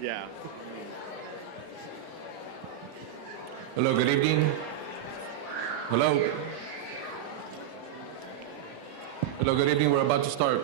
Yeah. Hello, good evening. Hello. Hello, good evening. We're about to start.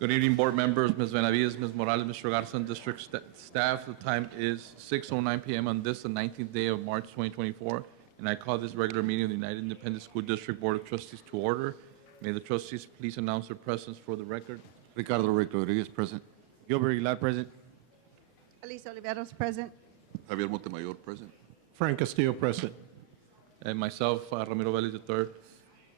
Good evening, board members, Ms. Benavides, Ms. Morales, Mr. Garza, district staff. The time is 6:09 p.m. on this, the 19th day of March 2024, and I call this regular meeting of the United Independent School District Board of Trustees to order. May the trustees please announce their presence for the record. Ricardo Rodriguez, present. Gilbert Aguilar, present. Alicia Oliveros, present. Javier Montemayor, present. Frank Castillo, present. And myself, Ramiro Vélez III,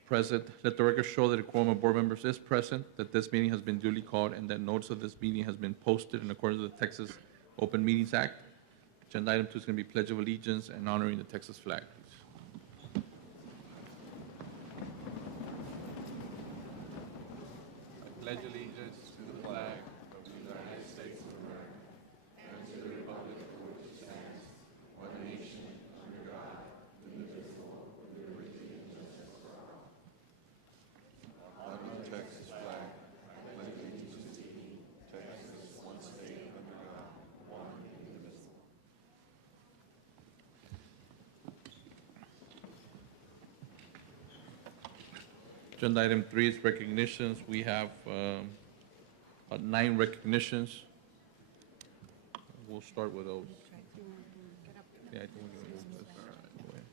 present. Let the record show that a quorum of board members is present, that this meeting has been duly called, and that notice of this meeting has been posted in accordance with the Texas Open Meetings Act. Agenda item 2 is going to be Pledge of Allegiance and honoring the Texas flag. Please. I pledge allegiance to the flag of the United States of America and to the republic for which it stands, one nation, under God, indivisible, with liberty and justice for all. Honor the Texas flag. I pledge allegiance to thee, Texas, one state under God, one indivisible. Agenda item 3 is recognitions. We have 9 recognitions. We'll start with those. Yeah, I think we're going to move this. All right, go ahead.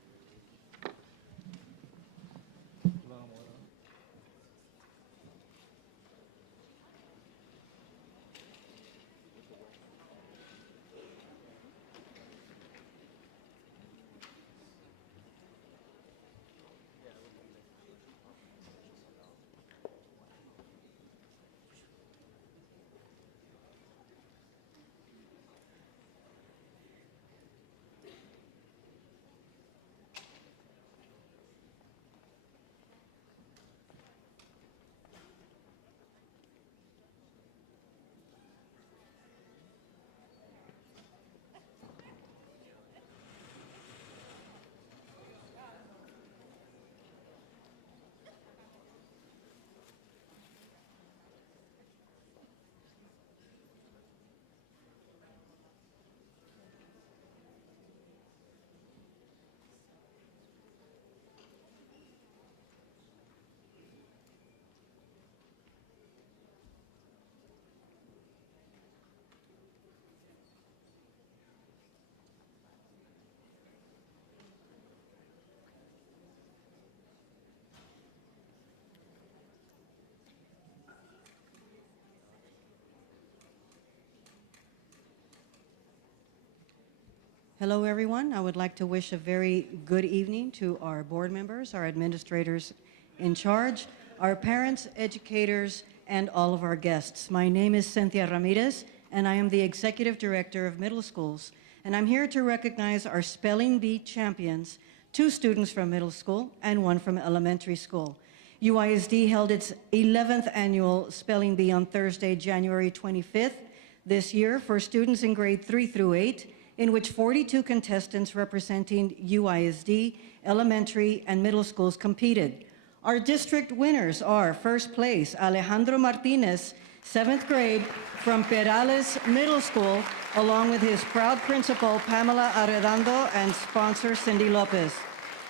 Hello, everyone. I would like to wish a very good evening to our board members, our administrators in charge, our parents, educators, and all of our guests. My name is Cynthia Ramirez, and I am the Executive Director of Middle Schools. And I'm here to recognize our Spelling Bee champions, 2 students from middle school and 1 from elementary school. UISD held its 11th annual Spelling Bee on Thursday, January 25th this year for students in grade 3 through 8, in which 42 contestants representing UISD, elementary, and middle schools competed. Our district winners are, first place, Alejandro Martinez, 7th grade from Perales Middle School, along with his proud principal, Pamela Arredondo, and sponsor, Cindy Lopez.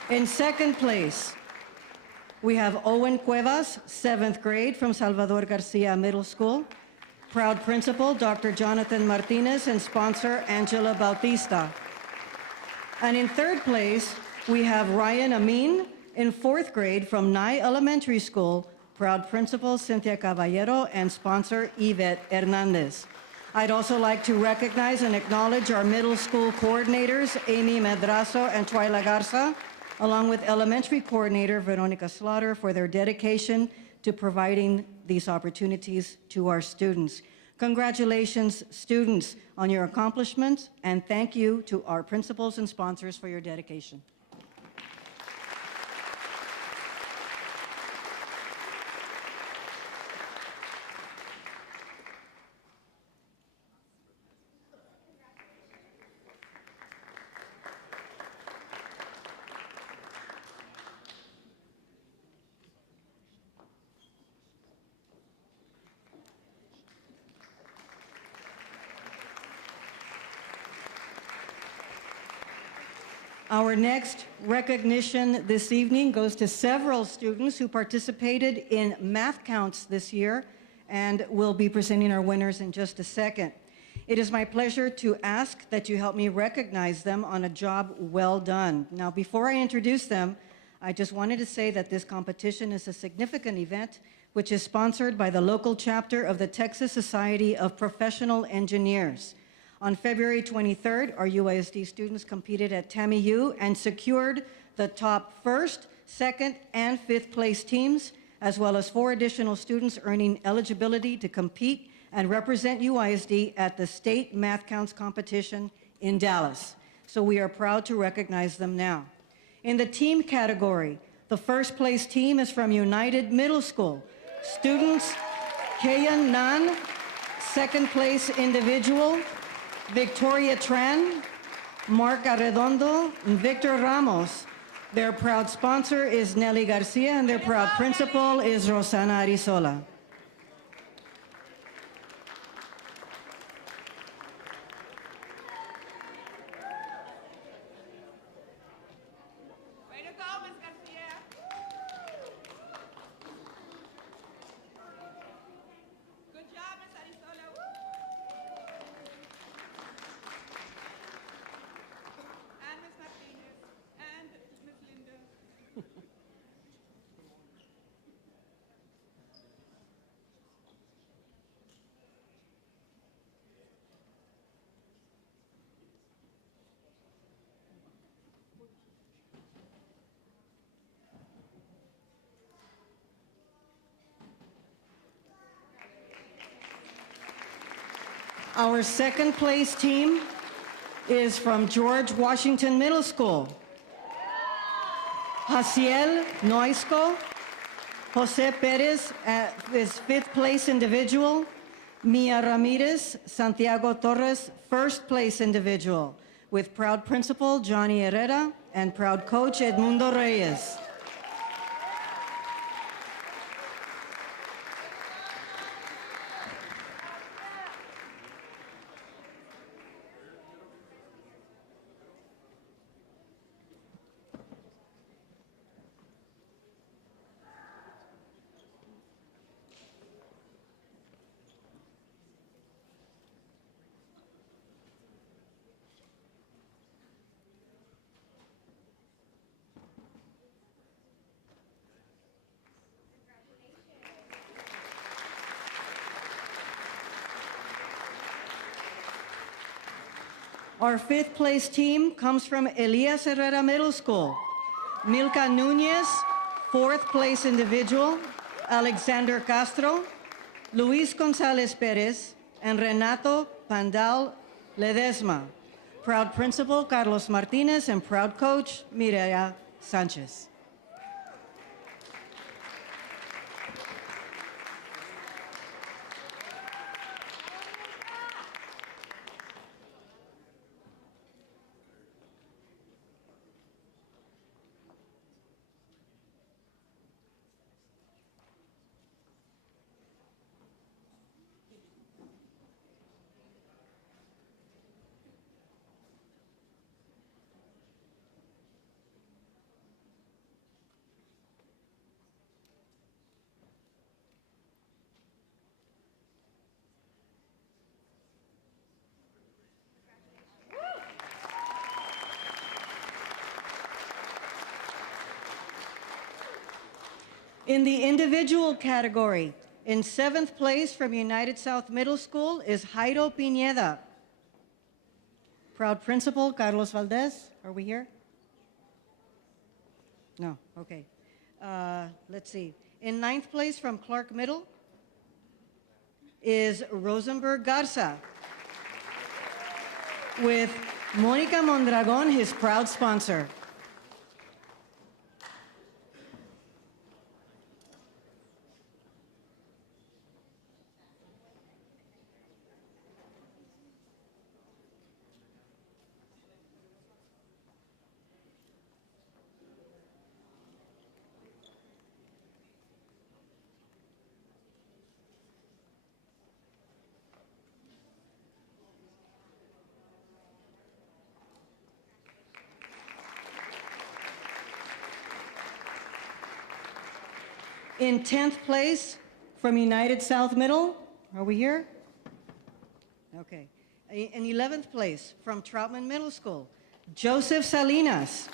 In second place, we have Owen Cuevas, 7th grade from Salvador Garcia Middle School. Proud principal, Dr. Jonathan Martinez, and sponsor, Angela Bautista. And in third place, we have Ryan Amin in 4th grade from Nye Elementary School. Proud principal, Cynthia Caballero, and sponsor, Yvette Hernandez. I'd also like to recognize and acknowledge our middle school coordinators, Amy Medrazo and Twyla Garza, along with elementary coordinator, Veronica Slaughter, for their dedication to providing these opportunities to our students. Congratulations, students, on your accomplishments, and thank you to our principals and sponsors for your dedication. Our next recognition this evening goes to several students who participated in Math Counts this year, and we'll be presenting our winners in just a second. It is my pleasure to ask that you help me recognize them on a job well done. Now, before I introduce them, I just wanted to say that this competition is a significant event which is sponsored by the local chapter of the Texas Society of Professional Engineers. On February 23rd, our UISD students competed at TAMIU and secured the top first, second, and fifth place teams, as well as 4 additional students earning eligibility to compete and represent UISD at the State Math Counts competition in Dallas. So we are proud to recognize them now. In the team category, the first place team is from United Middle School. Students Kayan Nan, second place individual, Victoria Tran, Mark Arredondo, and Victor Ramos. Their proud sponsor is Nelly Garcia, and their proud principal is Rosana Arizola. Way to go, Ms. Garcia. Good job, Ms. Arizola. And Ms. Martinez. And Ms. Linda. Our second place team is from George Washington Middle School. Jaciel Noisco, Jose Perez is fifth place individual, Mia Ramirez, Santiago Torres, first place individual, with proud principal Johnny Herrera and proud coach Edmundo Reyes. Our fifth place team comes from Elias Herrera Middle School. Milka Nunez, fourth place individual, Alexander Castro, Luis Gonzalez Perez, and Renato Pandal Ledesma. Proud principal Carlos Martinez and proud coach Mireya Sanchez. In the individual category, in seventh place from United South Middle School is Jairo Pineda. Proud principal, Carlos Valdez. Are we here? No, okay. Let's see. In ninth place from Clark Middle is Rosenberg Garza, with Monica Mondragon, his proud sponsor. In 10th place, from United South Middle, are we here? Okay. In 11th place, from Troutman Middle School, Joseph Salinas.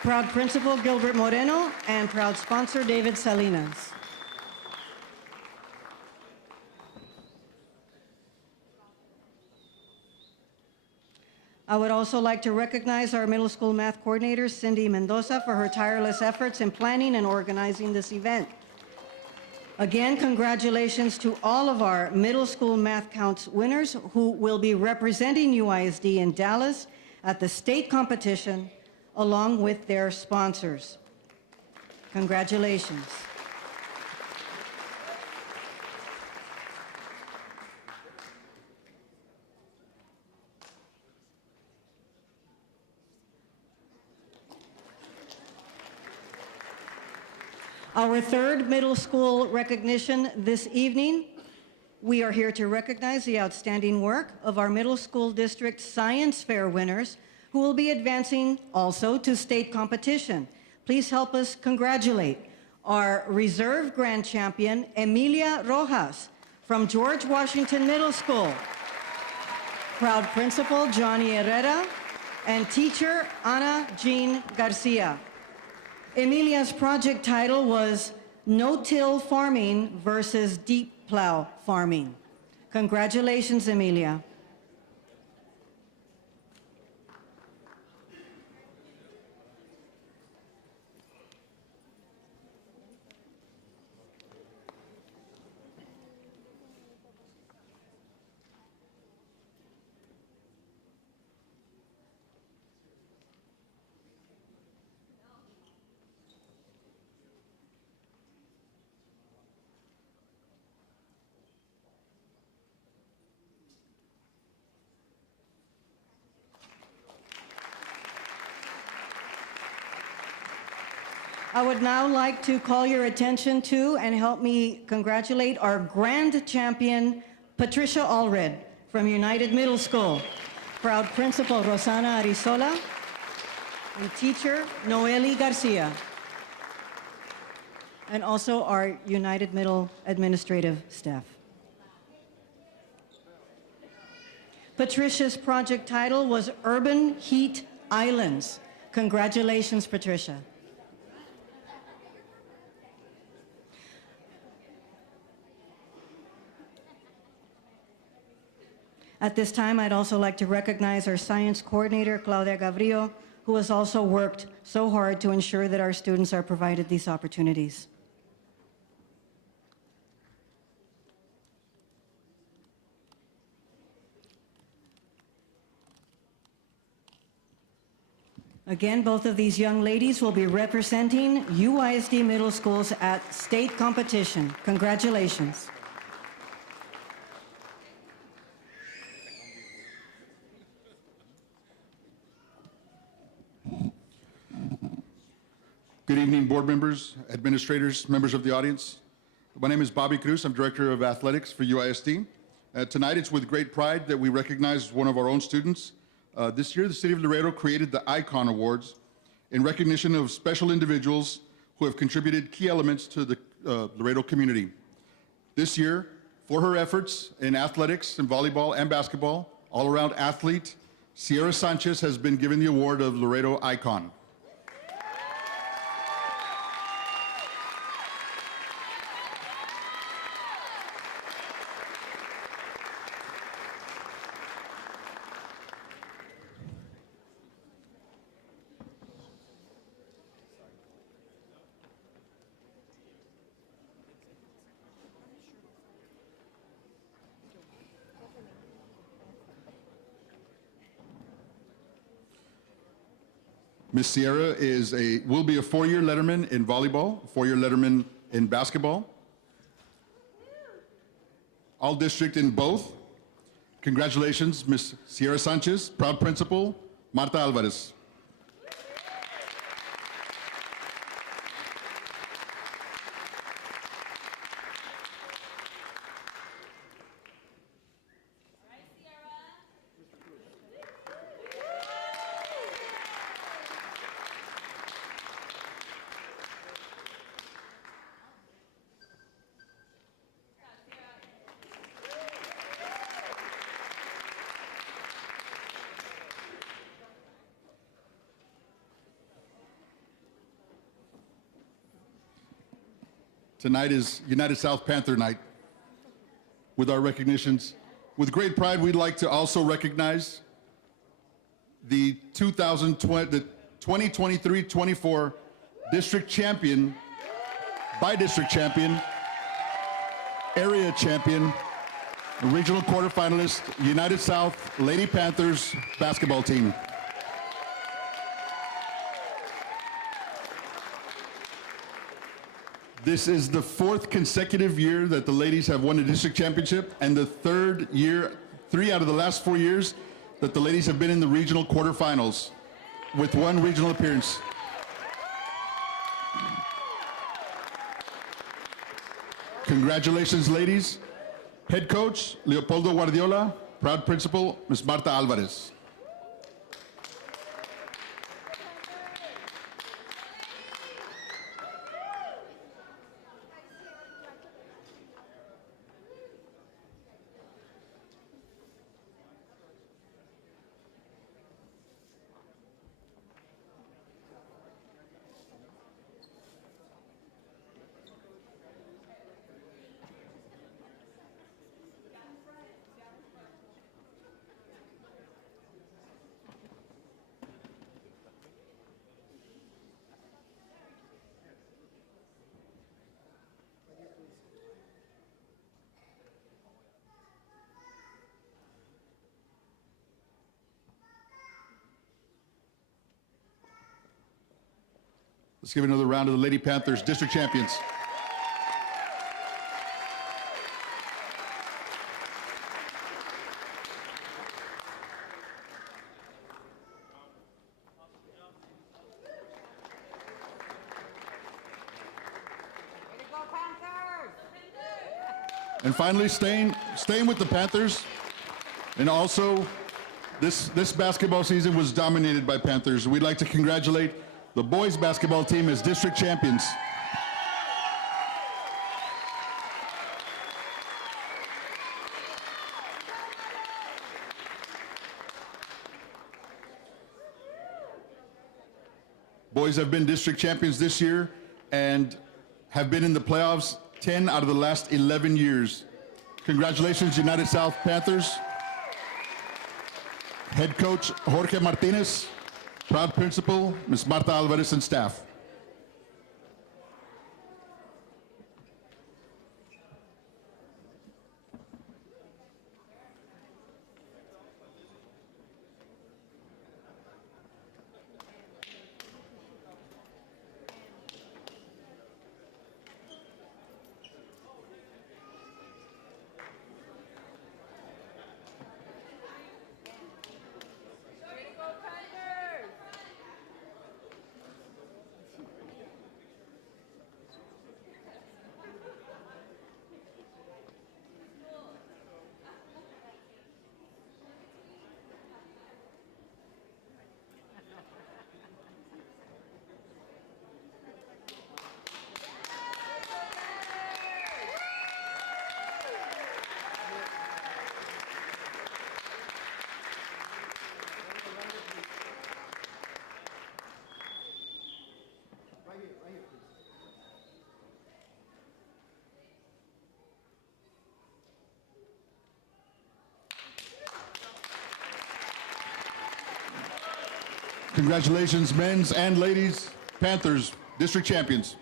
Proud principal Gilbert Moreno and proud sponsor David Salinas. I would also like to recognize our middle school math coordinator, Cindy Mendoza, for her tireless efforts in planning and organizing this event. Again, congratulations to all of our middle school math counts winners who will be representing UISD in Dallas at the state competition along with their sponsors. Congratulations. Our third middle school recognition this evening, we are here to recognize the outstanding work of our middle school district science fair winners who will be advancing also to state competition. Please help us congratulate our reserve grand champion, Emilia Rojas from George Washington Middle School, proud principal Johnny Herrera, and teacher Ana Jean Garcia. Emilia's project title was No-Till Farming versus Deep Plow Farming. Congratulations, Emilia. I would now like to call your attention to and help me congratulate our grand champion, Patricia Allred from United Middle School, proud principal Rosana Arizola, and teacher Noeli Garcia, and also our United Middle administrative staff. Patricia's project title was Urban Heat Islands. Congratulations, Patricia. At this time, I'd also like to recognize our science coordinator, Claudia Gavrillo, who has also worked so hard to ensure that our students are provided these opportunities. Again, both of these young ladies will be representing UISD middle schools at state competition. Congratulations. Good evening, board members, administrators, members of the audience. My name is Bobby Cruz. I'm Director of Athletics for UISD. Tonight, it's with great pride that we recognize one of our own students. This year, the City of Laredo created the ICON Awards in recognition of special individuals who have contributed key elements to the Laredo community. This year, for her efforts in athletics and volleyball and basketball, all-around athlete, Sierra Sanchez has been given the award of Laredo Icon. Ms. Sierra will be a four-year letterman in volleyball, four-year letterman in basketball, all district in both. Congratulations, Ms. Sierra Sanchez, proud principal, Marta Alvarez. Tonight is United South Panther Night. With our recognitions, with great pride, we'd like to also recognize the 2023-24 district champion, by-district champion, area champion, regional quarterfinalist, United South Lady Panthers basketball team. This is the 4th consecutive year that the ladies have won a district championship, and the 3rd year, 3 out of the last 4 years, that the ladies have been in the regional quarterfinals with 1 regional appearance. Congratulations, ladies. Head coach, Leopoldo Guardiola. Proud principal, Ms. Marta Alvarez. Let's give another round of the Lady Panthers district champions. And finally, staying with the Panthers, and also this basketball season was dominated by Panthers. We'd like to congratulate the boys basketball team as district champions. Boys have been district champions this year and have been in the playoffs 10 out of the last 11 years. Congratulations, United South Panthers. Head coach Jorge Martinez, proud principal, Ms. Marta Alvarez, and staff. Congratulations, men's and ladies Panthers district champions.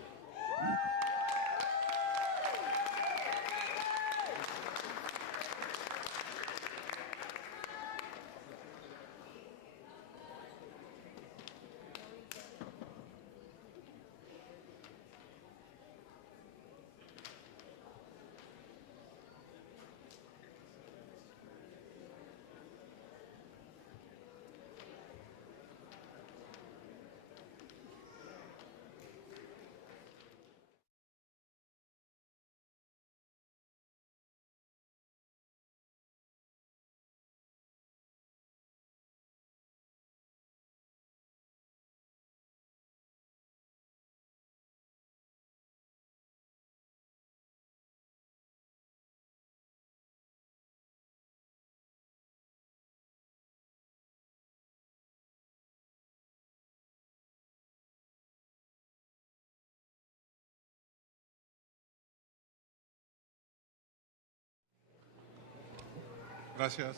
Gracias.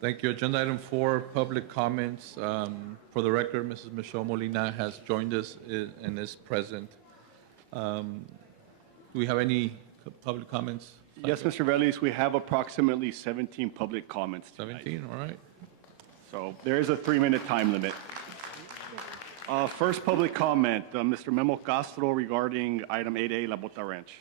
Thank you. Agenda item 4, public comments. For the record, Mrs. Michelle Molina has joined us and is present. Do we have any public comments? Yes, Mr. Vélez, we have approximately 17 public comments tonight. 17, all right. So there is a 3-minute time limit. First public comment, Mr. Memo Castro regarding item 8A, La Bota Ranch.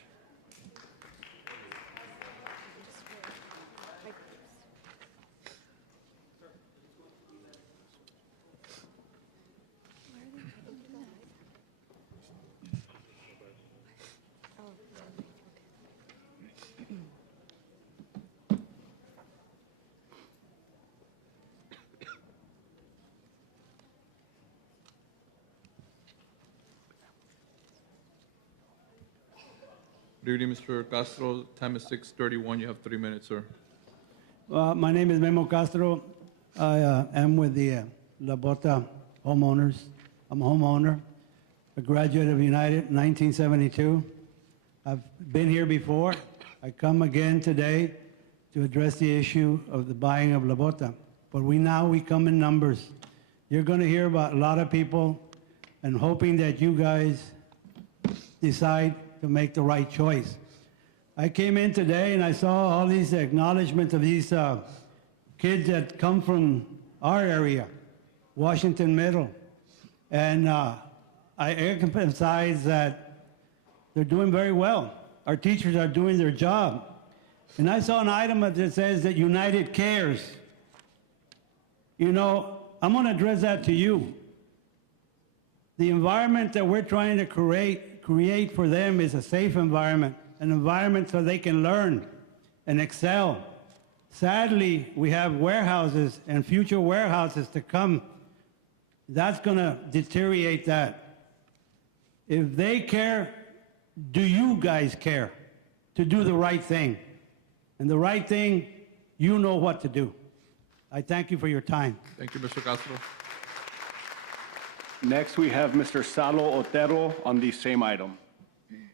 Good evening, Mr. Castro. Time is 6:31. You have 3 minutes, sir. My name is Memo Castro. I am with the La Bota homeowners. I'm a homeowner, a graduate of United in 1972. I've been here before. I come again today to address the issue of the buying of La Bota. But we come in numbers. You're going to hear about a lot of people and hoping that you guys decide to make the right choice. I came in today and I saw all these acknowledgments of these kids that come from our area, Washington Middle. And I emphasize that they're doing very well. Our teachers are doing their job. And I saw an item that says that United cares. You know, I'm going to address that to you. The environment that we're trying to create for them is a safe environment, an environment so they can learn and excel. Sadly, we have warehouses and future warehouses to come. That's going to deteriorate that. If they care, do you guys care to do the right thing? And the right thing, you know what to do. I thank you for your time. Thank you, Mr. Castro. Next, we have Mr. Salo Otero on the same item.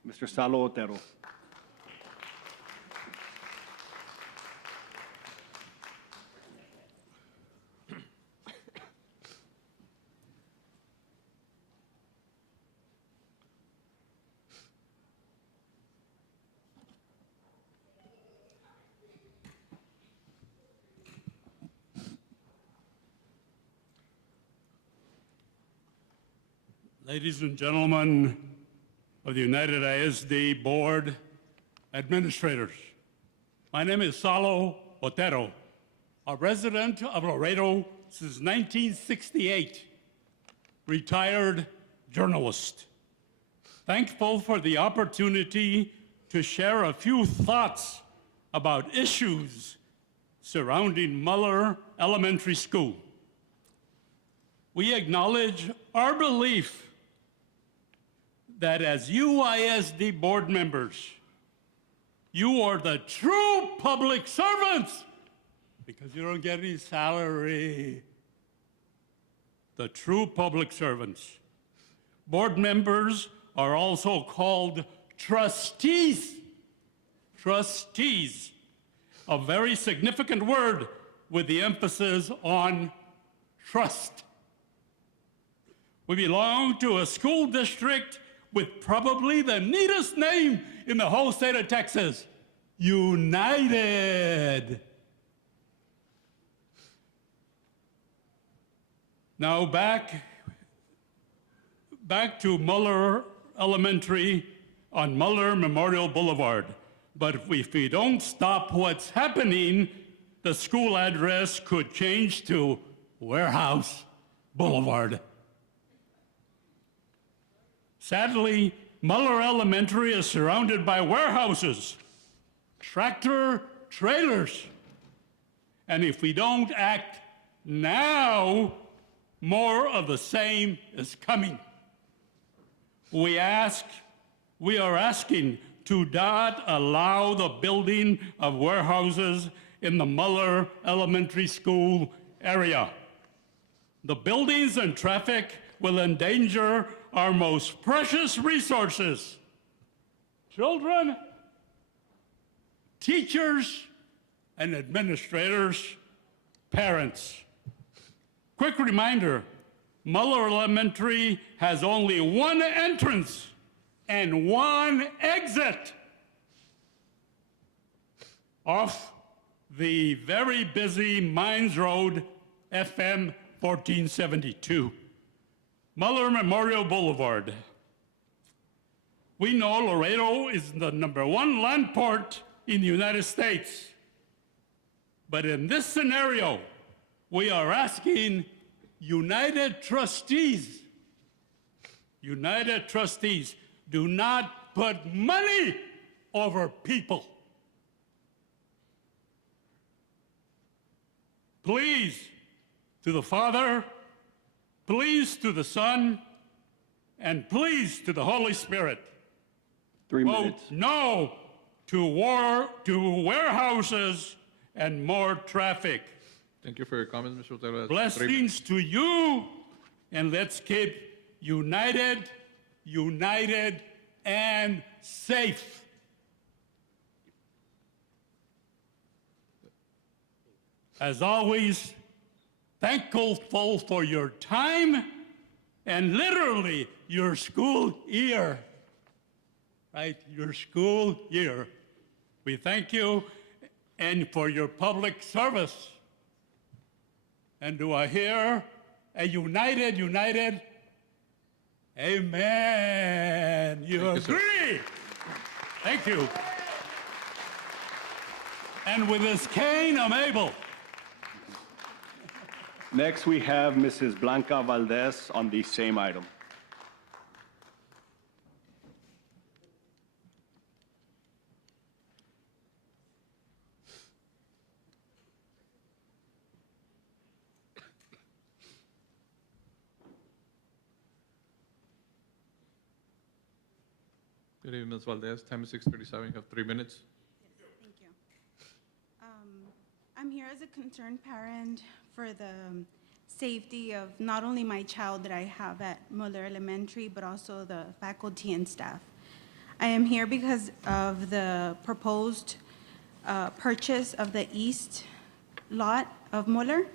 Mr. Salo Otero. Ladies and gentlemen of the United ISD Board Administrators, my name is Salo Otero, a resident of Laredo since 1968, retired journalist. Thankful for the opportunity to share a few thoughts about issues surrounding Muller Elementary School. We acknowledge our belief that as UISD board members, you are the true public servants because you don't get any salary. The true public servants. Board members are also called trustees. Trustees, a very significant word with the emphasis on trust. We belong to a school district with probably the neatest name in the whole state of Texas, United. Now back to Muller Elementary on Muller Memorial Boulevard. But if we don't stop what's happening, the school address could change to Warehouse Boulevard. Sadly, Muller Elementary is surrounded by warehouses, tractor trailers, and if we don't act now, more of the same is coming. We are asking to not allow the building of warehouses in the Muller Elementary School area. The buildings and traffic will endanger our most precious resources: children, teachers, and administrators, parents. Quick reminder, Muller Elementary has only one entrance and one exit off the very busy Mines Road, FM 1472. Muller Memorial Boulevard. We know Laredo is the #1 land port in the United States. But in this scenario, we are asking United Trustees, do not put money over people. Please to the Father, please to the Son, and please to the Holy Spirit. 3 Vote minutes. no to warehouses and more traffic. Thank you for your comments, Mr. Otero. That's 3 minutes. Blessings to you, and let's keep united, and safe. As always, thankful for your time and literally your school year, right? Your school year. We thank you and for your public service. And do I hear a united? Amen. You Thank you, sir. agree? Thank you. And with this cane, I'm able. Next, we have Mrs. Blanca Valdez on the same item. Good evening, Ms. Valdez. Time is 6:37. You have 3 minutes. Thank you. I'm here as a concerned parent for the safety of not only my child that I have at Muller Elementary, but also the faculty and staff. I am here because of the proposed purchase of the east lot of Muller.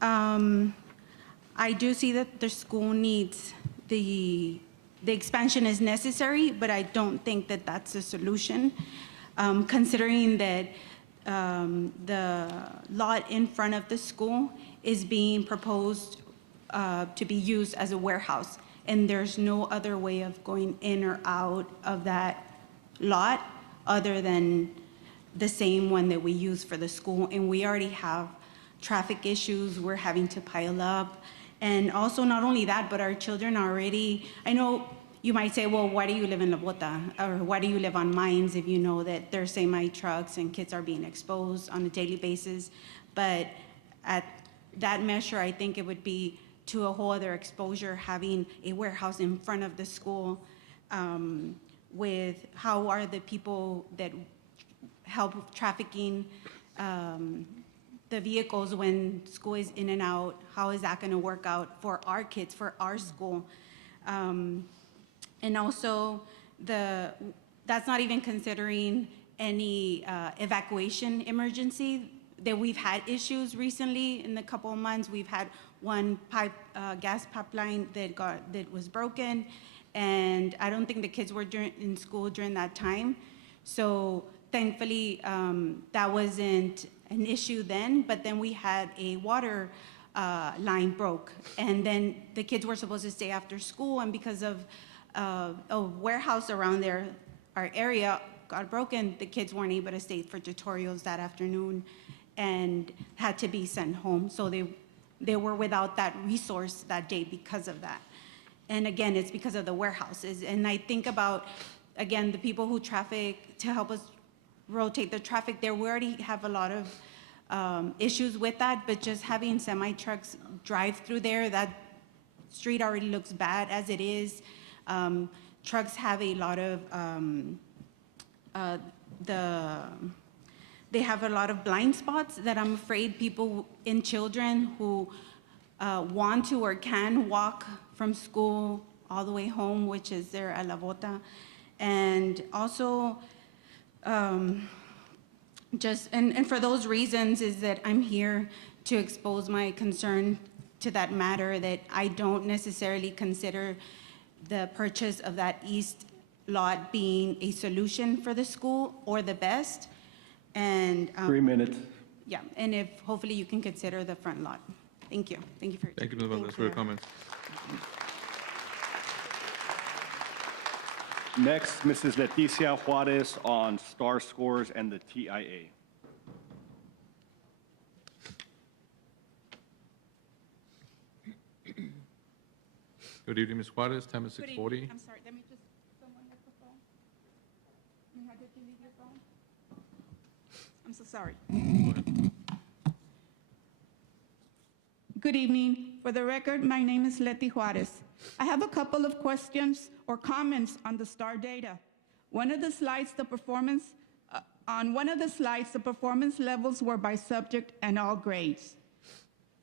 I do see that the school needs the expansion is necessary, but I don't think that that's a solution, considering that the lot in front of the school is being proposed to be used as a warehouse, and there's no other way of going in or out of that lot other than the same one that we use for the school, and we already have traffic issues. We're having to pile up. And also, not only that, but our children already, I know you might say, well, why do you live in La Bota? Or why do you live on Mines if you know that there's semi-trucks and kids are being exposed on a daily basis? But at that measure, I think it would be to a whole other exposure having a warehouse in front of the school with how are the people that help trafficking the vehicles when school is in and out, how is that gonna work out for our kids, for our school? And also, that's not even considering any evacuation emergency that we've had issues recently in the couple of months. We've had one gas pipeline that was broken, and I don't think the kids were in school during that time. So thankfully, that wasn't an issue then, but then we had a water line broke, and then the kids were supposed to stay after school, and because of a warehouse around there, our area got broken, the kids weren't able to stay for tutorials that afternoon and had to be sent home. So they they were without that resource that day because of that. And again, it's because of the warehouses. And I think about, again, the people who traffic to help us rotate the traffic there. We already have a lot of issues with that, but just having semi-trucks drive through there, that street already looks bad as it is. Trucks have a lot of, they have a lot of blind spots that I'm afraid people and children who want to or can walk from school all the way home, which is there at La Bota. And also, and for those reasons is that I'm here to expose my concern to that matter, that I don't necessarily consider the purchase of that east lot being a solution for the school or the best. And 3 minutes. yeah, and if hopefully you can consider the front lot. Thank you. Thank you for your Thank you, Ms. Valdez, for your comments. Next, Mrs. Leticia Juarez on STAR scores and the TIA. Good evening, Ms. Juarez. Time is 6:40. I'm sorry, let me just, someone has the phone. Mija, did you leave your phone? I'm so sorry. Good evening. For the record, my name is Leti Juarez. I have a couple of questions or comments on the STAR data. On one of the slides, the performance levels were by subject and all grades.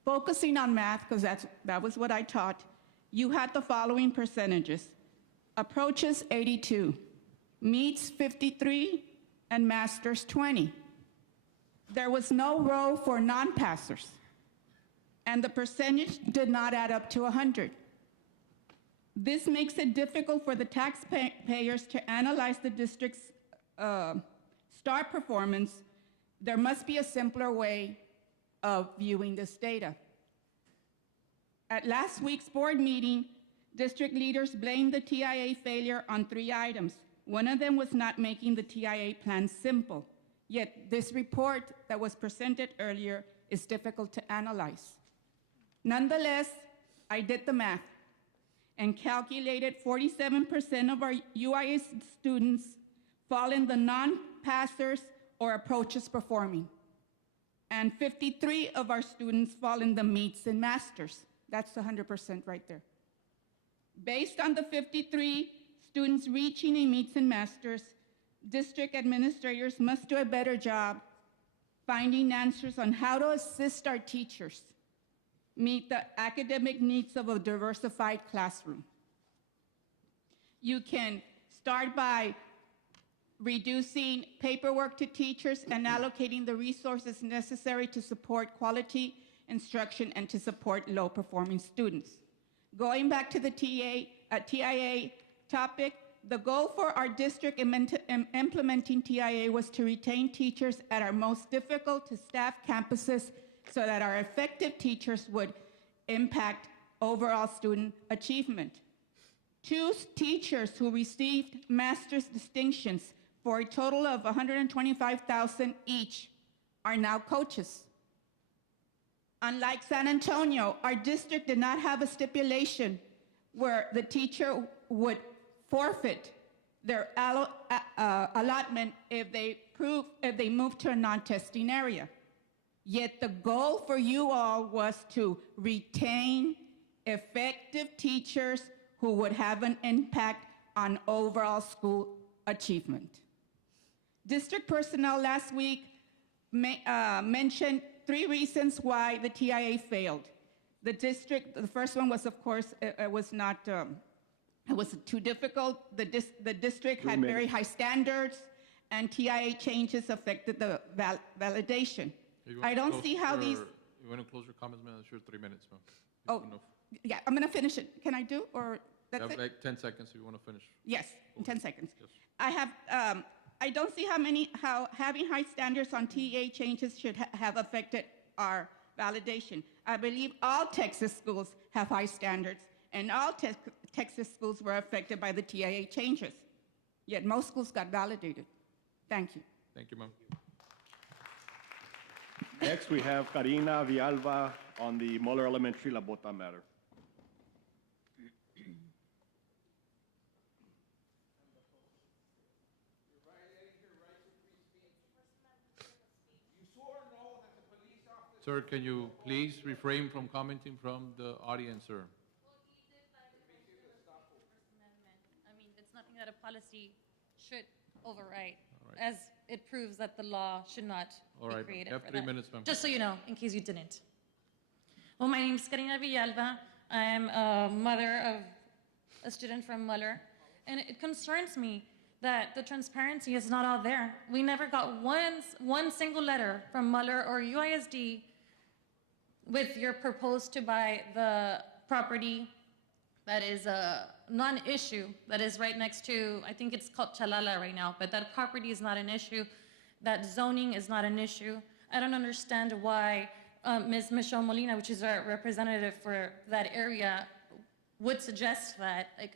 Focusing on math, because that was what I taught, you had the following percentages. Approaches 82, meets 53, and masters 20. There was no row for non-passers, and the percentage did not add up to 100. This makes it difficult for the taxpayers to analyze the district's STAR performance. There must be a simpler way of viewing this data. At last week's board meeting, district leaders blamed the TIA failure on 3 items. One of them was not making the TIA plan simple. Yet this report that was presented earlier is difficult to analyze. Nonetheless, I did the math and calculated 47% of our UIS students fall in the non-passers or approaches performing. And 53 of our students fall in the meets and masters. That's 100% right there. Based on the 53 students reaching a meets and masters, district administrators must do a better job finding answers on how to assist our teachers meet the academic needs of a diversified classroom. You can start by reducing paperwork to teachers and allocating the resources necessary to support quality instruction and to support low-performing students. Going back to the TIA topic, the goal for our district implementing TIA was to retain teachers at our most difficult to staff campuses so that our effective teachers would impact overall student achievement. 2 teachers who received master's distinctions for a total of $125,000 each are now coaches. Unlike San Antonio, our district did not have a stipulation where the teacher would forfeit their allotment if they moved to a non-testing area. Yet the goal for you all was to retain effective teachers who would have an impact on overall school achievement. District personnel last week mentioned 3 reasons why the TIA failed. The first one was, of course, it was too difficult. The district had very high standards, and TIA changes affected the validation. I don't see how these. You want to close your comments, ma'am? That's your 3 minutes, ma'am. Oh, yeah, I'm going to finish it. Can I do, or that's You have it? like 10 seconds if you want to finish. Yes, in 10 seconds. Yes. I don't see how having high standards on TEA changes should have affected our validation. I believe all Texas schools have high standards, and all Texas schools were affected by the TIA changes. Yet most schools got validated. Thank you. Thank you, ma'am. Next, we have Karina Villalba on the Muller Elementary La Bota matter. Sir, can you please refrain from commenting from the audience, sir? I mean, it's nothing that a policy should override, as it proves that the law should not All be right, created you have for 3 that. minutes, ma'am. Just so you know, in case you didn't. Well, my name is Karina Villalba. I am a mother of a student from Muller, and it concerns me that the transparency is not out there. We never got one single letter from Muller or UISD with your proposed to buy the property that is a non-issue, that is right next to, I think it's called Chalala right now, but that property is not an issue. That zoning is not an issue. I don't understand why Ms. Michelle Molina, which is our representative for that area, would suggest that, like,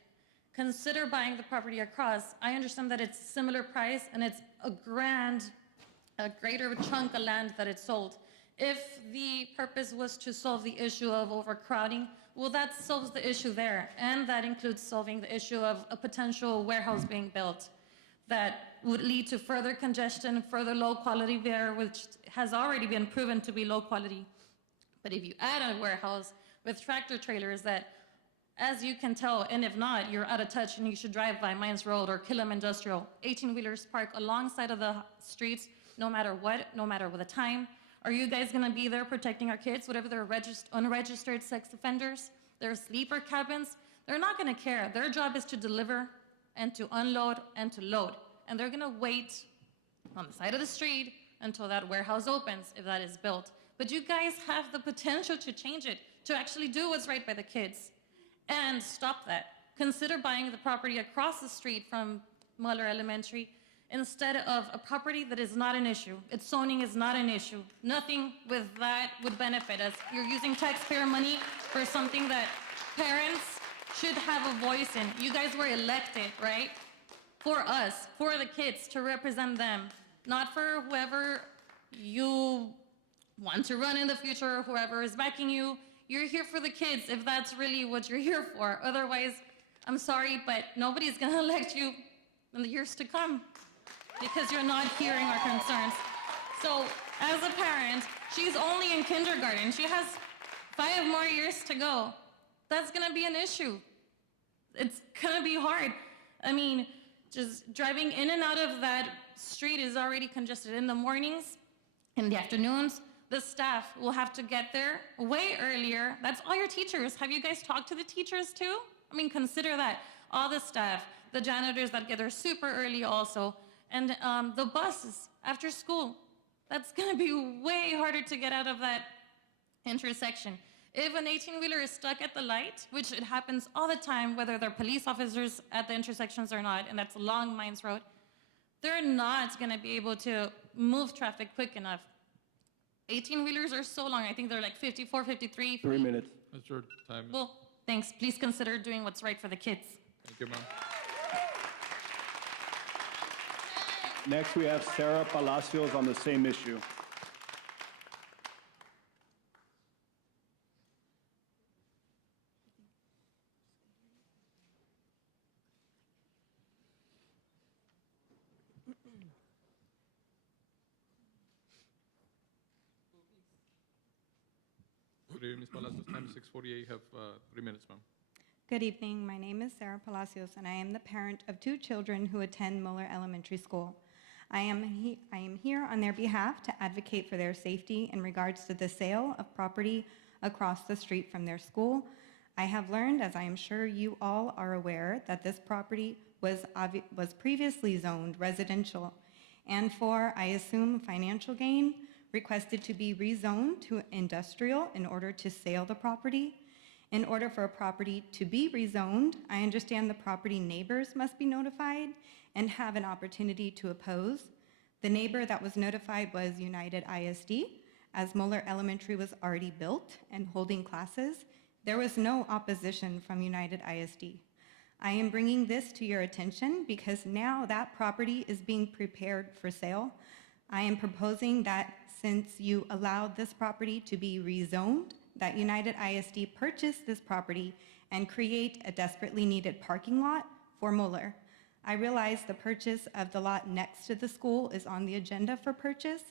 consider buying the property across. I understand that it's similar price and it's a greater chunk of land that it's sold. If the purpose was to solve the issue of overcrowding, well, that solves the issue there. And that includes solving the issue of a potential warehouse being built that would lead to further congestion, further low quality there, which has already been proven to be low quality. But if you add a warehouse with tractor trailers that, as you can tell, and if not, you're out of touch and you should drive by Mines Road or Killam Industrial, 18-wheelers park alongside of the streets, no matter what, no matter what the time. Are you guys gonna be there protecting our kids, whatever they're unregistered sex offenders, their sleeper cabins? They're not gonna care. Their job is to deliver and to unload and to load. And they're gonna wait on the side of the street until that warehouse opens, if that is built. But you guys have the potential to change it, to actually do what's right by the kids and stop that. Consider buying the property across the street from Muller Elementary instead of a property that is not an issue. Its zoning is not an issue. Nothing with that would benefit us. You're using taxpayer money for something that parents should have a voice in. You guys were elected, right? For us, for the kids, to represent them, not for whoever you want to run in the future or whoever is backing you. You're here for the kids, if that's really what you're here for. Otherwise, I'm sorry, but nobody's gonna elect you in the years to come because you're not hearing our concerns. So, as a parent, she's only in kindergarten. She has 5 more years to go. That's gonna be an issue. It's gonna be hard. I mean, just driving in and out of that street is already congested in the mornings, in the afternoons. The staff will have to get there way earlier. That's all your teachers. Have you guys talked to the teachers too? I mean, consider that. All the staff, the janitors that get there super early also, and the buses after school. That's gonna be way harder to get out of that intersection. If an 18-wheeler is stuck at the light, which it happens all the time, whether they're police officers at the intersections or not, and that's along Mines Road, they're not gonna be able to move traffic quick enough. 18-wheelers are so long. I think they're like 54, 53. 3 minutes. That's your time. Well, thanks. Please consider doing what's right for the kids. Thank you, ma'am. Next, we have Sarah Palacios on the same issue. Good evening, Ms. Palacios. Time is 6:48. You have 3 minutes, ma'am. Good evening. My name is Sarah Palacios, and I am the parent of 2 children who attend Muller Elementary School. I am here on their behalf to advocate for their safety in regards to the sale of property across the street from their school. I have learned, as I am sure you all are aware, that this property was previously zoned residential and for, I assume, financial gain, requested to be rezoned to industrial in order to sell the property. In order for a property to be rezoned, I understand the property neighbors must be notified and have an opportunity to oppose. The neighbor that was notified was United ISD. As Muller Elementary was already built and holding classes, there was no opposition from United ISD. I am bringing this to your attention because now that property is being prepared for sale. I am proposing that since you allowed this property to be rezoned that United ISD purchase this property and create a desperately needed parking lot for Mueller. I realize the purchase of the lot next to the school is on the agenda for purchase,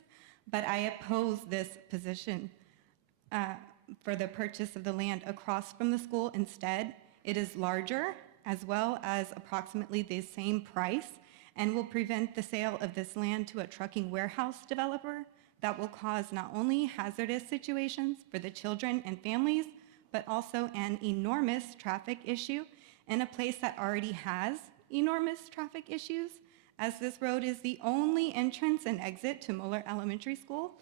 but I oppose this position for the purchase of the land across from the school. Instead, it is larger as well as approximately the same price and will prevent the sale of this land to a trucking warehouse developer that will cause not only hazardous situations for the children and families, but also an enormous traffic issue in a place that already has enormous traffic issues, as this road is the only entrance and exit to Mueller Elementary School.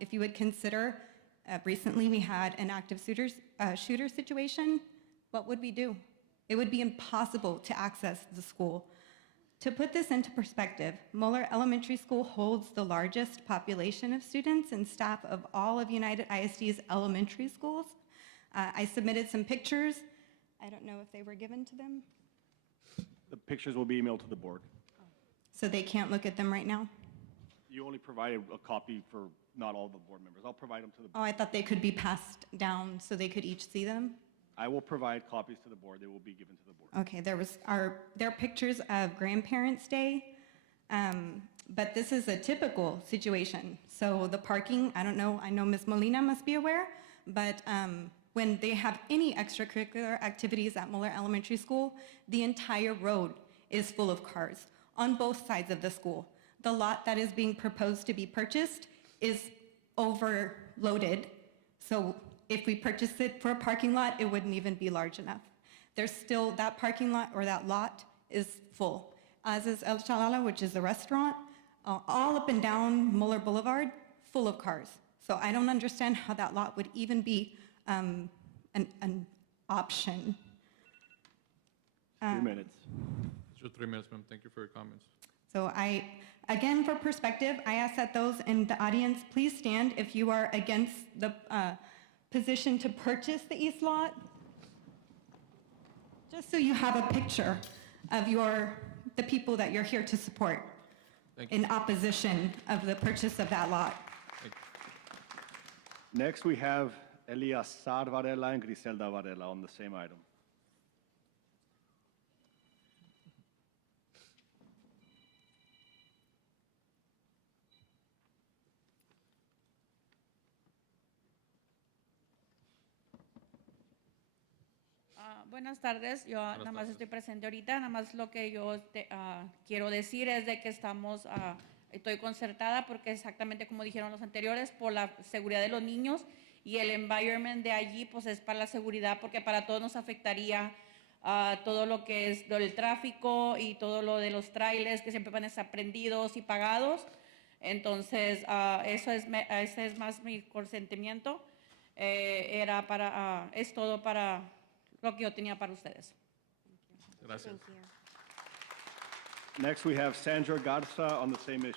If you would consider, recently we had an active shooter situation, what would we do? It would be impossible to access the school. To put this into perspective, Mueller Elementary School holds the largest population of students and staff of all of United ISD's elementary schools. I submitted some pictures. I don't know if they were given to them. The pictures will be emailed to the board. So they can't look at them right now? You only provided a copy for not all the board members. I'll provide them to the Oh, I thought they could be passed down so they could each see them? I will provide copies to the board. They will be given to the board. Okay, there are pictures of Grandparents' Day, but this is a typical situation. So the parking, I don't know, I know Ms. Molina must be aware, but when they have any extracurricular activities at Mueller Elementary School, the entire road is full of cars on both sides of the school. The lot that is being proposed to be purchased is overloaded, so if we purchased it for a parking lot, it wouldn't even be large enough. There's still, that parking lot or that lot is full, as is El Chalala, which is the restaurant, all up and down Mueller Boulevard, full of cars. So I don't understand how that lot would even be an option. 3 minutes. It's your 3 minutes, ma'am. Thank you for your comments. So again, for perspective, I ask that those in the audience please stand if you are against the position to purchase the east lot, just so you have a picture of the people that you're here to support in opposition of the purchase of that lot. Next, we have Eliazar Varela and Griselda Varela on the same item. Buenas tardes, yo nada más estoy presente ahorita, nada más lo que yo quiero decir es de que estoy concertada porque exactamente como dijeron los anteriores, por la seguridad de los niños y el environment de allí pues es para la seguridad porque para todos nos afectaría todo lo que es el tráfico y todo lo de los trailers que siempre van a estar prendidos y pagados, entonces ese es más mi consentimiento, es todo para lo que yo tenía para ustedes. Gracias. Next, we have Sandra Garza on the same issue.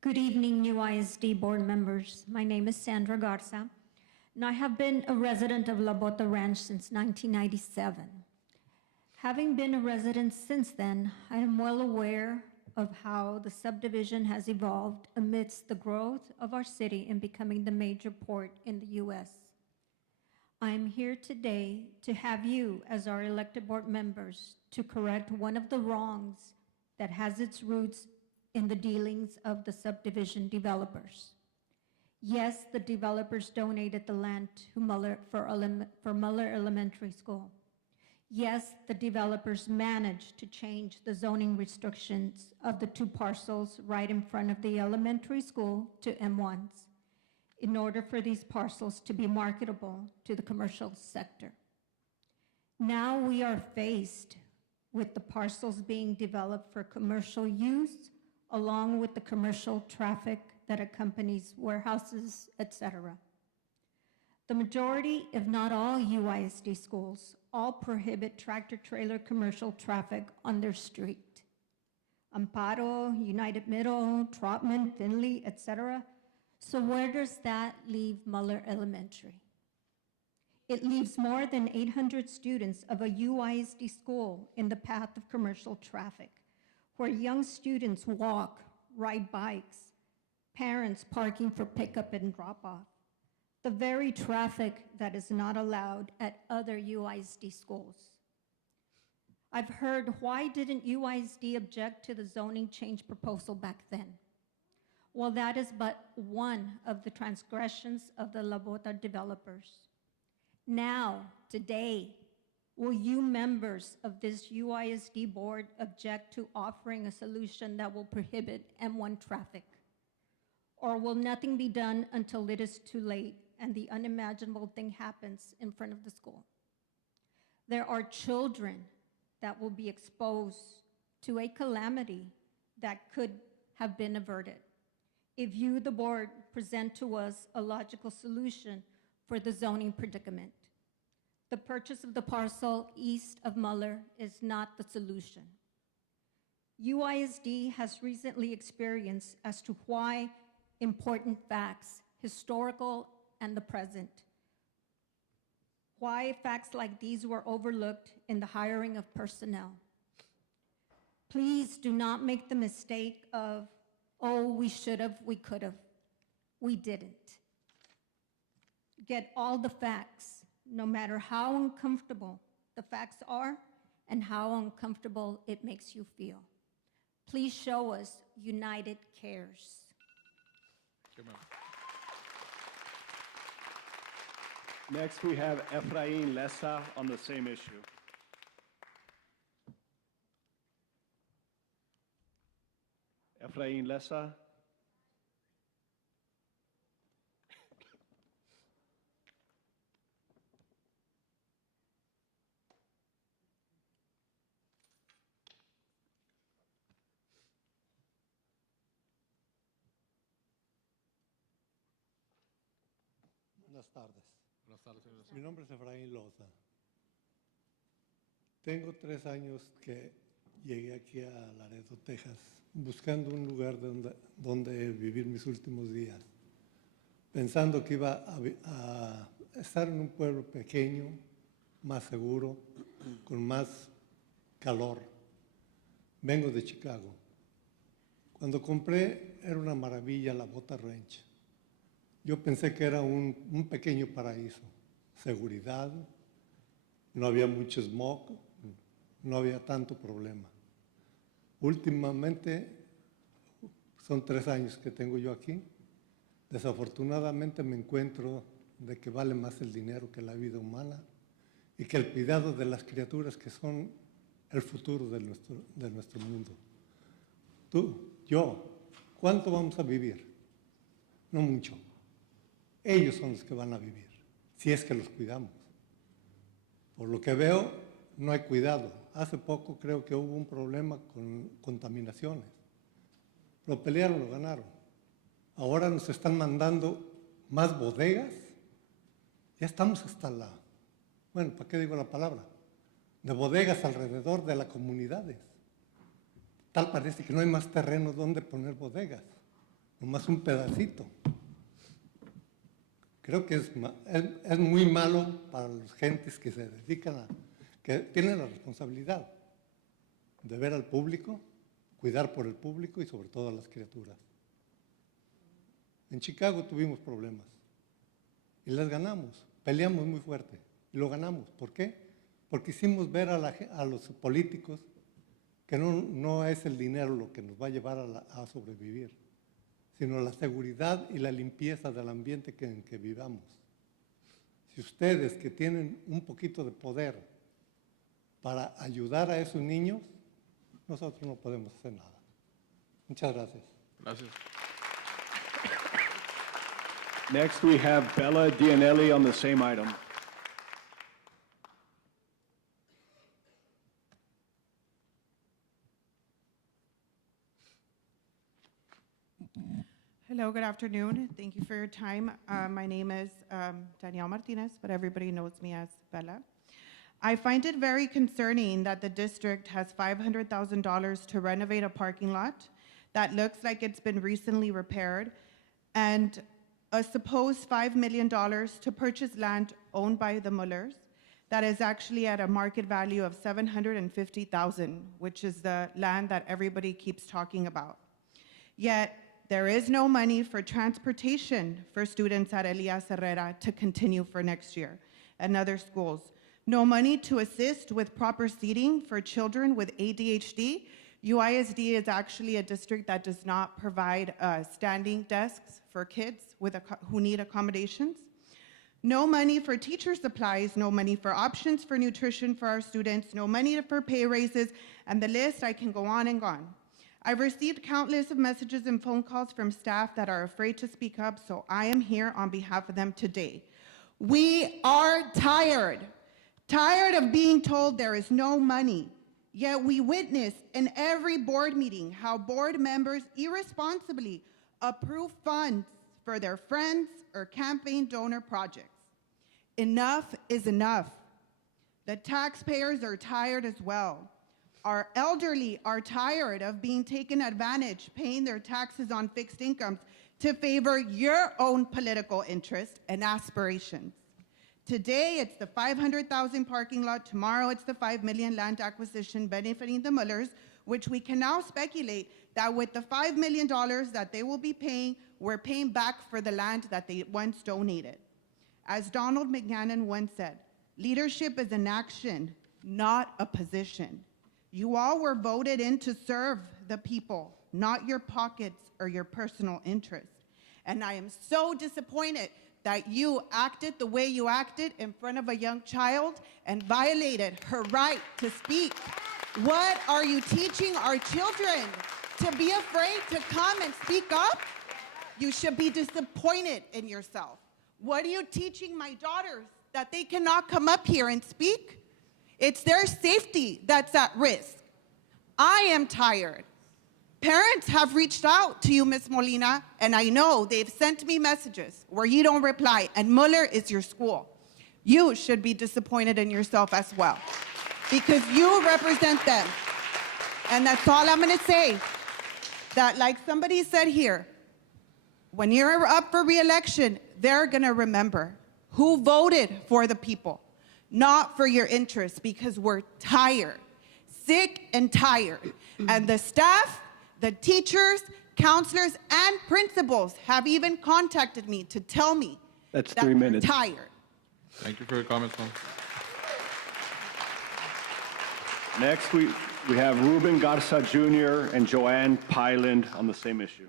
Good evening, New ISD board members. My name is Sandra Garza, and I have been a resident of La Bota Ranch since 1997. Having been a resident since then, I am well aware of how the subdivision has evolved amidst the growth of our city in becoming the major port in the U.S. I am here today to have you, as our elected board members, to correct one of the wrongs that has its roots in the dealings of the subdivision developers. Yes, the developers donated the land to Mueller for Mueller Elementary School. Yes, the developers managed to change the zoning restrictions of the 2 parcels right in front of the elementary school to M1s in order for these parcels to be marketable to the commercial sector. Now we are faced with the parcels being developed for commercial use along with the commercial traffic that accompanies warehouses, etc. The majority, if not all, UISD schools all prohibit tractor-trailer commercial traffic on their street. Amparo, United Middle, Trotman, Finley, etc. So where does that leave Mueller Elementary? It leaves more than 800 students of a UISD school in the path of commercial traffic, where young students walk, ride bikes, parents parking for pickup and drop-off, the very traffic that is not allowed at other UISD schools. I've heard, why didn't UISD object to the zoning change proposal back then? Well, that is but one of the transgressions of the La Bota developers. Now, today, will you members of this UISD board object to offering a solution that will prohibit M1 traffic? Or will nothing be done until it is too late and the unimaginable thing happens in front of the school? There are children that will be exposed to a calamity that could have been averted if you, the board, present to us a logical solution for the zoning predicament. The purchase of the parcel east of Muller is not the solution. UISD has recently experienced as to why important facts, historical and the present, why facts like these were overlooked in the hiring of personnel. Please do not make the mistake of, oh, we should have, we could have. We didn't. Get all the facts, no matter how uncomfortable the facts are and how uncomfortable it makes you feel. Please show us United Cares. Thank you, ma'am. Next, we have Efrain Lessa on the same issue. Efrain Lessa. Buenas tardes. Buenas tardes, señor. Mi nombre es Efraín Loza. Tengo 3 años que llegué aquí a Laredo, Texas, buscando un lugar donde vivir mis últimos días, pensando que iba a estar en un pueblo pequeño, más seguro, con más calor. Vengo de Chicago. Cuando compré era una maravilla La Bota Ranch. Yo pensé que era un pequeño paraíso, seguridad, no había mucho smog, no había tanto problema. Últimamente, son 3 años que tengo yo aquí, desafortunadamente me encuentro de que vale más el dinero que la vida humana y que el cuidado de las criaturas que son el futuro de nuestro mundo. Tú, yo, ¿cuánto vamos a vivir? No mucho. Ellos son los que van a vivir, si es que los cuidamos. Por lo que veo, no hay cuidado. Hace poco creo que hubo un problema con contaminaciones. Lo pelearon, lo ganaron. Ahora nos están mandando más bodegas. Ya estamos hasta bueno, ¿para qué digo la palabra? De bodegas alrededor de las comunidades. Tal parece que no hay más terreno donde poner bodegas, nomás un pedacito. Creo que es muy malo para las gentes que se dedican que tienen la responsabilidad de ver al público, cuidar por el público y sobre todo a las criaturas. En Chicago tuvimos problemas y las ganamos, peleamos muy fuerte y lo ganamos. ¿Por qué? Porque hicimos ver a los políticos que no es el dinero lo que nos va a llevar a sobrevivir, sino la seguridad y la limpieza del ambiente en que vivamos. Si ustedes que tienen un poquito de poder para ayudar a esos niños, nosotros no podemos hacer nada. Muchas gracias. Gracias. Next, we have Bella Dianelli on the same item. Hello, good afternoon. Thank you for your time. My name is Danielle Martinez, but everybody knows me as Bella. I find it very concerning that the district has $500,000 to renovate a parking lot that looks like it's been recently repaired. And a supposed $5 million to purchase land owned by the Mullers that is actually at a market value of $750,000, which is the land that everybody keeps talking about. Yet, there is no money for transportation for students at Elias Herrera to continue for next year and other schools. No money to assist with proper seating for children with ADHD. UISD is actually a district that does not provide standing desks for kids who need accommodations. No money for teacher supplies, no money for options for nutrition for our students, no money for pay raises, and the list, I can go on and on. I've received countless of messages and phone calls from staff that are afraid to speak up, so I am here on behalf of them today. We are tired of being told there is no money, yet we witness in every board meeting how board members irresponsibly approve funds for their friends or campaign donor projects. Enough is enough. The taxpayers are tired as well. Our elderly are tired of being taken advantage, paying their taxes on fixed incomes to favor your own political interests and aspirations. Today, it's the 500,000 parking lot. Tomorrow, it's the 5 million land acquisition benefiting the Mullers, which we can now speculate that with the $5 million that they will be paying, we're paying back for the land that they once donated. As Donald McGannon once said, leadership is an action, not a position. You all were voted in to serve the people, not your pockets or your personal interests. And I am so disappointed that you acted the way you acted in front of a young child and violated her right to speak. What are you teaching our children? To be afraid to come and speak up? You should be disappointed in yourself. What are you teaching my daughters? That they cannot come up here and speak? It's their safety that's at risk. I am tired. Parents have reached out to you, Ms. Molina, and I know they've sent me messages where you don't reply, and Muller is your school. You should be disappointed in yourself as well, because you represent them. And that's all I'm gonna say. That, like somebody said here, when you're up for re-election, they're gonna remember who voted for the people, not for your interests, because we're tired, sick and tired. And the staff, the teachers, counselors, and principals have even contacted me to tell me That's that 3 they're minutes. tired. Thank you for your comments, ma'am. Next, we have Ruben Garza Jr. and Joanne Pyland on the same issue.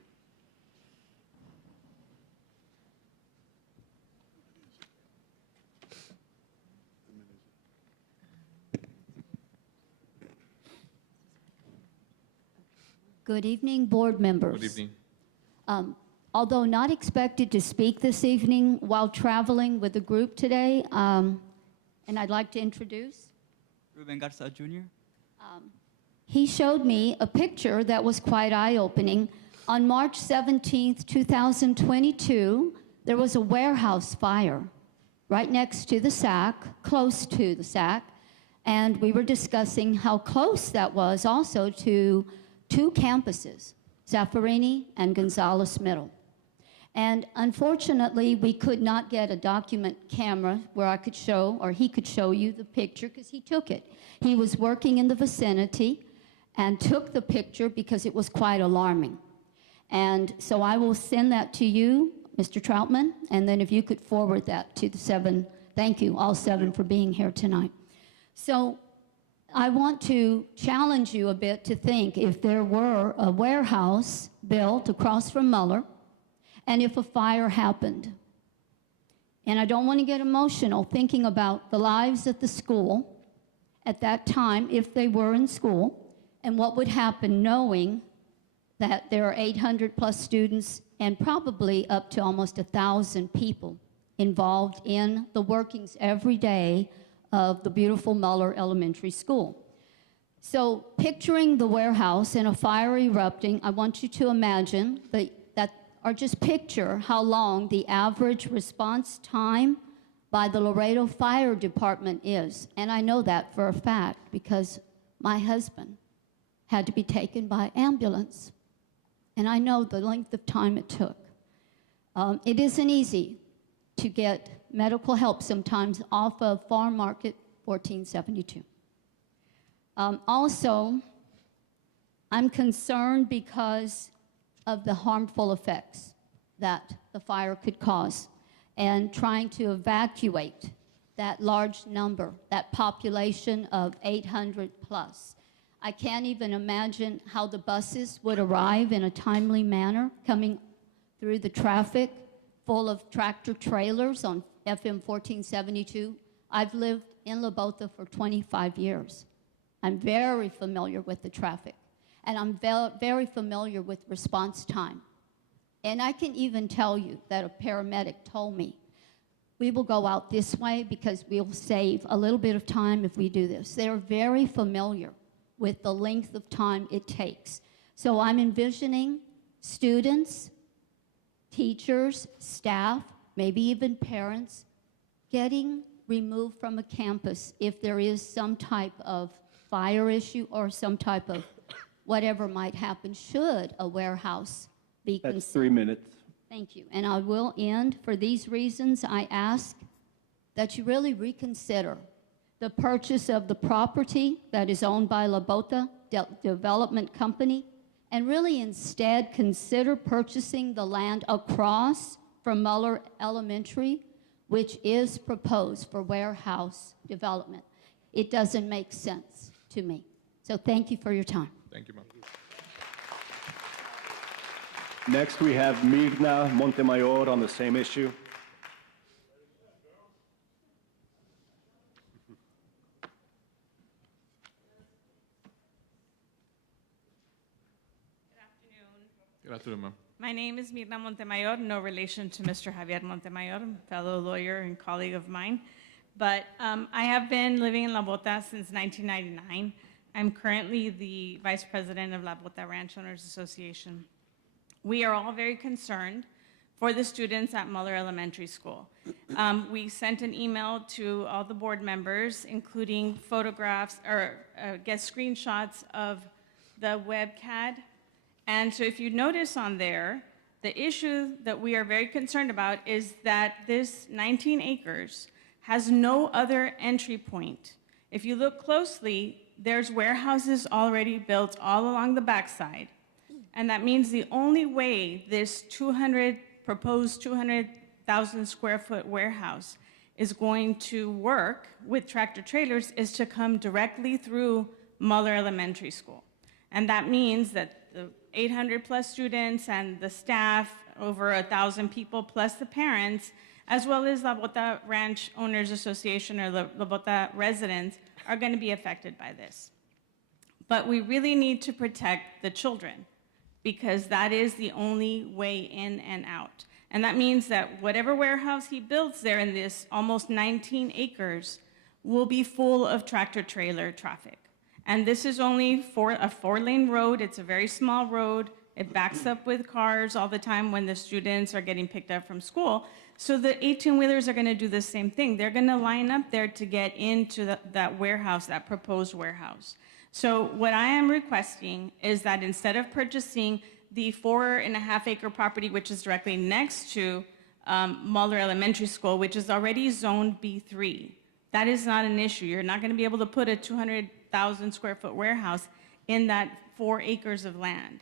Good evening, board members. Good evening. Although not expected to speak this evening while traveling with the group today, and I'd like to introduce. Ruben Garza Jr. He showed me a picture that was quite eye-opening. On March 17th, 2022, there was a warehouse fire right next to the SAC, close to the SAC, and we were discussing how close that was also to two campuses, Zaffarini and Gonzales Middle. And unfortunately, we could not get a document camera where I could show, or he could show you the picture, because he took it. He was working in the vicinity and took the picture because it was quite alarming. And so I will send that to you, Mr. Troutman, and then if you could forward that to the 7, thank you, all 7 for being here tonight. So I want to challenge you a bit to think if there were a warehouse built across from Muller, and if a fire happened. And I don't want to get emotional thinking about the lives at the school at that time, if they were in school, and what would happen knowing that there are 800 plus students and probably up to almost 1,000 people involved in the workings every day of the beautiful Muller Elementary School. So picturing the warehouse and a fire erupting, I want you to imagine or just picture how long the average response time by the Laredo Fire Department is. And I know that for a fact because my husband had to be taken by ambulance. And I know the length of time it took. It isn't easy to get medical help sometimes off of Farm Market 1472. Also, I'm concerned because of the harmful effects that the fire could cause and trying to evacuate that large number, that population of 800 plus. I can't even imagine how the buses would arrive in a timely manner coming through the traffic full of tractor trailers on FM 1472. I've lived in La Bota for 25 years. I'm very familiar with the traffic, and I'm very familiar with response time. And I can even tell you that a paramedic told me, we will go out this way because we'll save a little bit of time if we do this. They're very familiar with the length of time it takes. So I'm envisioning students, teachers, staff, maybe even parents, getting removed from a campus if there is some type of fire issue or some type of whatever might happen should a warehouse be considered. That's 3 minutes. Thank you. And I will end. For these reasons, I ask that you really reconsider the purchase of the property that is owned by La Bota Development Company, and really instead consider purchasing the land across from Muller Elementary, which is proposed for warehouse development. It doesn't make sense to me. So thank you for your time. Thank you, ma'am. Next, we have Mirna Montemayor on the same issue. Good afternoon, ma'am. My name is Mirna Montemayor, no relation to Mr. Javier Montemayor, fellow lawyer and colleague of mine. But I have been living in La Bota since 1999. I'm currently the vice president of La Bota Ranch Owners Association. We are all very concerned for the students at Muller Elementary School. We sent an email to all the board members, including photographs or get screenshots of the webcam. And so if you notice on there, the issue that we are very concerned about is that this 19 acres has no other entry point. If you look closely, there's warehouses already built all along the backside. And that means the only way this proposed 200,000 square foot warehouse is going to work with tractor trailers is to come directly through Muller Elementary School. And that means that the 800 plus students and the staff, over 1,000 people, plus the parents, as well as La Bota Ranch Owners Association or La Bota residents, are going to be affected by this. But we really need to protect the children, because that is the only way in and out. And that means that whatever warehouse he builds there in this almost 19 acres will be full of tractor trailer traffic. And this is only for a 4-lane road. It's a very small road. It backs up with cars all the time when the students are getting picked up from school. So the 18-wheelers are going to do the same thing. They're going to line up there to get into that warehouse, that proposed warehouse. So what I am requesting is that instead of purchasing the 4.5-acre property, which is directly next to Muller Elementary School, which is already zoned B3, that is not an issue. You're not going to be able to put a 200,000 square foot warehouse in that 4 acres of land.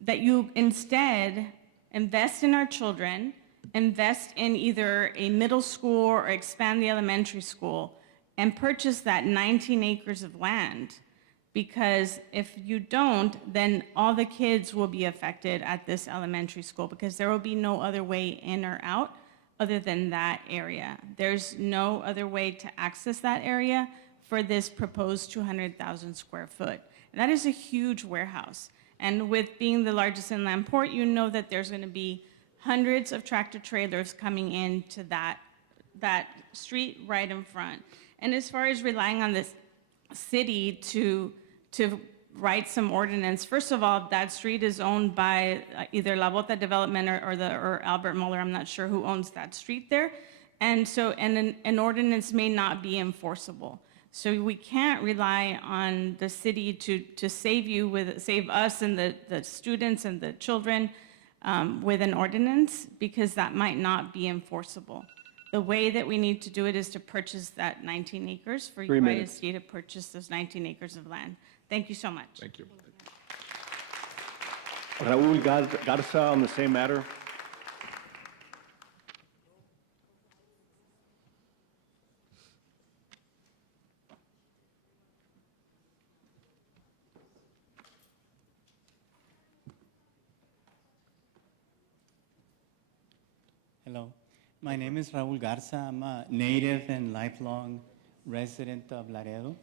That you instead invest in our children, invest in either a middle school or expand the elementary school, and purchase that 19 acres of land. Because if you don't, then all the kids will be affected at this elementary school, because there will be no other way in or out other than that area. There's no other way to access that area for this proposed 200,000 square foot. And that is a huge warehouse. And with being the largest inland port, you know that there's going to be hundreds of tractor trailers coming into that street right in front. And as far as relying on this city to write some ordinance, first of all, that street is owned by either La Bota Development or Albert Muller. I'm not sure who owns that street there. And so an ordinance may not be enforceable. So we can't rely on the city to save us and the students and the children with an ordinance because that might not be enforceable. The way that we need to do it is to purchase that 19 acres for 3 minutes. UISD to purchase those 19 acres of land. Thank you so much. Thank you. Raul Garza on the same matter. Hello, my name is Raul Garza. I'm a native and lifelong resident of Laredo.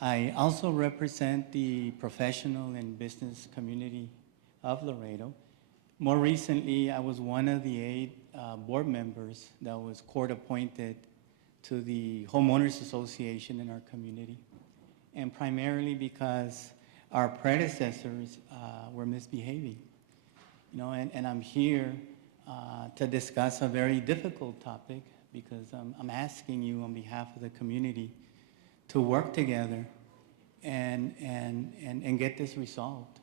I also represent the professional and business community of Laredo. More recently, I was one of the 8 board members that was court appointed to the Homeowners Association in our community, and primarily because our predecessors were misbehaving. You know, and I'm here to discuss a very difficult topic because I'm asking you on behalf of the community to work together and get this resolved.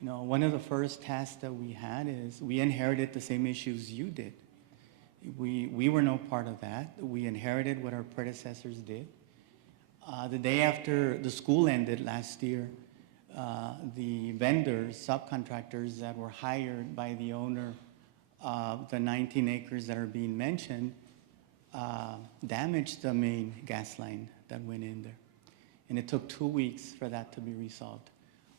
You know, one of the first tasks that we had is we inherited the same issues you did. We were no part of that. We inherited what our predecessors did. The day after the school ended last year, the vendors, subcontractors that were hired by the owner of the 19 acres that are being mentioned damaged the main gas line that went in there. And it took 2 weeks for that to be resolved.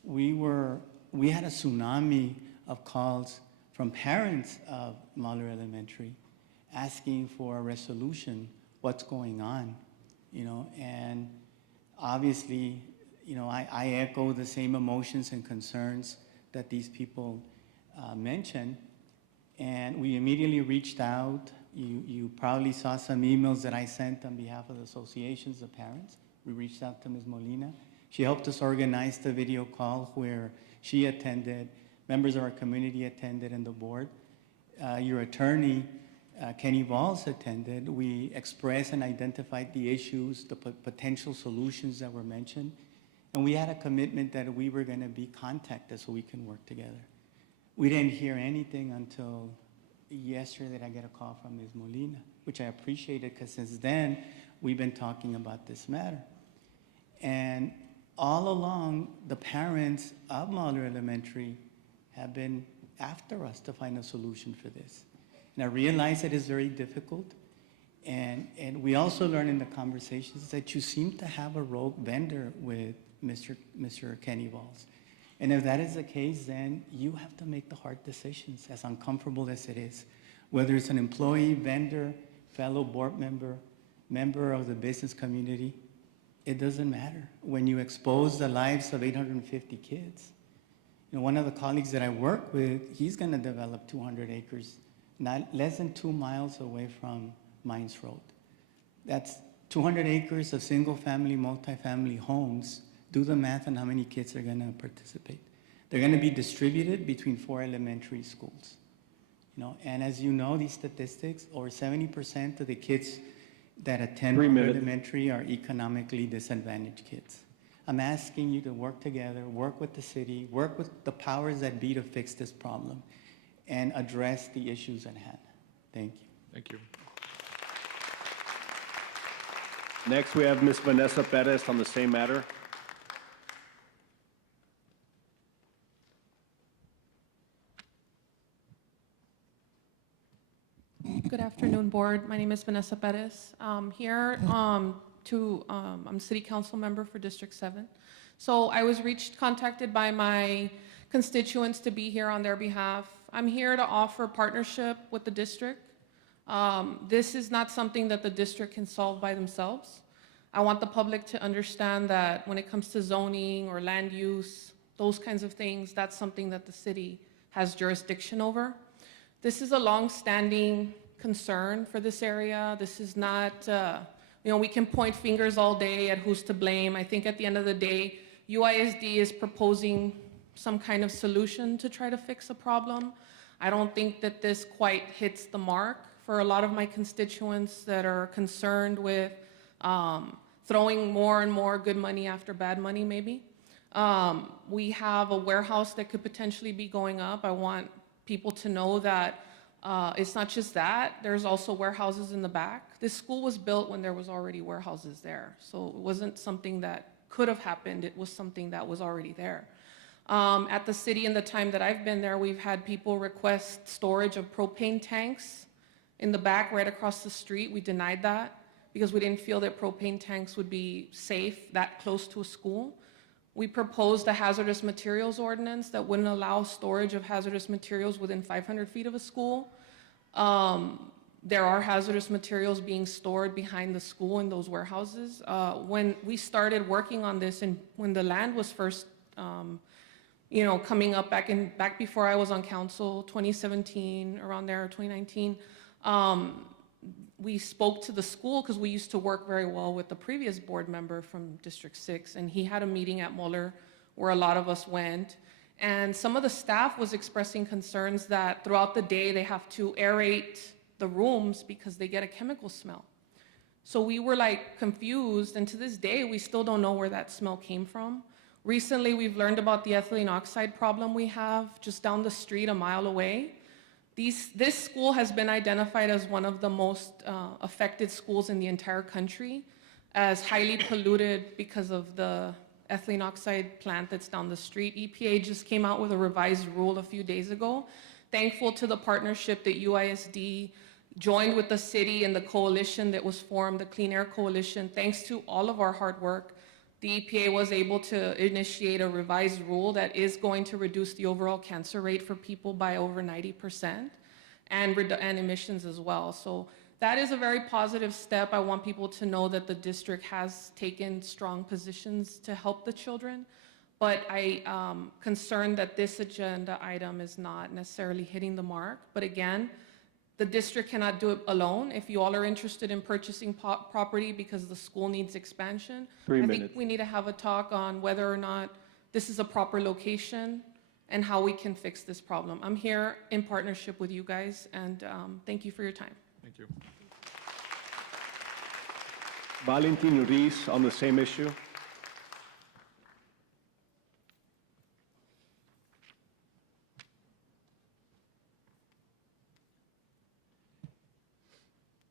We had a tsunami of calls from parents of Mahler Elementary asking for a resolution, what's going on, you know, and obviously, you know, I echo the same emotions and concerns that these people mentioned, and we immediately reached out. You probably saw some emails that I sent on behalf of the associations of parents. We reached out to Ms. Molina. She helped us organize the video call where she attended, members of our community attended, and the board. Your attorney, Kenny Valls, attended. We expressed and identified the issues, the potential solutions that were mentioned, and we had a commitment that we were going to be contacted so we can work together. We didn't hear anything until yesterday that I get a call from Ms. Molina, which I appreciated because since then, we've been talking about this matter. And all along, the parents of Mahler Elementary have been after us to find a solution for this. And I realize it is very difficult. And we also learned in the conversations that you seem to have a rogue vendor with Mr. Kenny Valls. And if that is the case, then you have to make the hard decisions, as uncomfortable as it is. Whether it's an employee, vendor, fellow board member, member of the business community, it doesn't matter. When you expose the lives of 850 kids, you know, one of the colleagues that I work with, he's going to develop 200 acres, less than 2 miles away from Mines Road. That's 200 acres of single-family, multifamily homes. Do the math on how many kids are going to participate. They're going to be distributed between 4 elementary schools. You know, and as you know, these statistics, over 70% of the kids that attend elementary are economically disadvantaged kids. I'm asking you to work together, work with the city, work with the powers that be to fix this problem and address the issues at hand. Thank you. Thank you. Next, we have Ms. Vanessa Perez on the same matter. Good afternoon, board. My name is Vanessa Perez. I'm here I'm a city council member for District 7. So I was contacted by my constituents to be here on their behalf. I'm here to offer partnership with the district. This is not something that the district can solve by themselves. I want the public to understand that when it comes to zoning or land use, those kinds of things, that's something that the city has jurisdiction over. This is a long-standing concern for this area. This is not, you know, we can point fingers all day at who's to blame. I think at the end of the day, UISD is proposing some kind of solution to try to fix a problem. I don't think that this quite hits the mark for a lot of my constituents that are concerned with throwing more and more good money after bad money, maybe. We have a warehouse that could potentially be going up. I want people to know that it's not just that, there's also warehouses in the back. This school was built when there was already warehouses there. So it wasn't something that could have happened, it was something that was already there. At the city, in the time that I've been there, we've had people request storage of propane tanks in the back right across the street. We denied that because we didn't feel that propane tanks would be safe that close to a school. We proposed a hazardous materials ordinance that wouldn't allow storage of hazardous materials within 500 feet of a school. There are hazardous materials being stored behind the school in those warehouses. When we started working on this and when the land was first coming up back before I was on council, 2017, around there, 2019, we spoke to the school because we used to work very well with the previous board member from District 6, and he had a meeting at Mueller where a lot of us went. And some of the staff was expressing concerns that throughout the day they have to aerate the rooms because they get a chemical smell. So we were like confused, and to this day we still don't know where that smell came from. Recently we've learned about the ethylene oxide problem we have just down the street a mile away. This school has been identified as one of the most affected schools in the entire country as highly polluted because of the ethylene oxide plant that's down the street. EPA just came out with a revised rule a few days ago. Thankful to the partnership that UISD joined with the city and the coalition that was formed, the Clean Air Coalition. Thanks to all of our hard work, the EPA was able to initiate a revised rule that is going to reduce the overall cancer rate for people by over 90% and emissions as well. So that is a very positive step. I want people to know that the district has taken strong positions to help the children, but I am concerned that this agenda item is not necessarily hitting the mark. But again, the district cannot do it alone. If you all are interested in purchasing property because the school needs expansion, I think we need to have a talk on whether or not this is a proper location and how we can fix this problem. I'm here in partnership with you guys, and thank you for your time. Thank you. Valentin Ruiz on the same issue.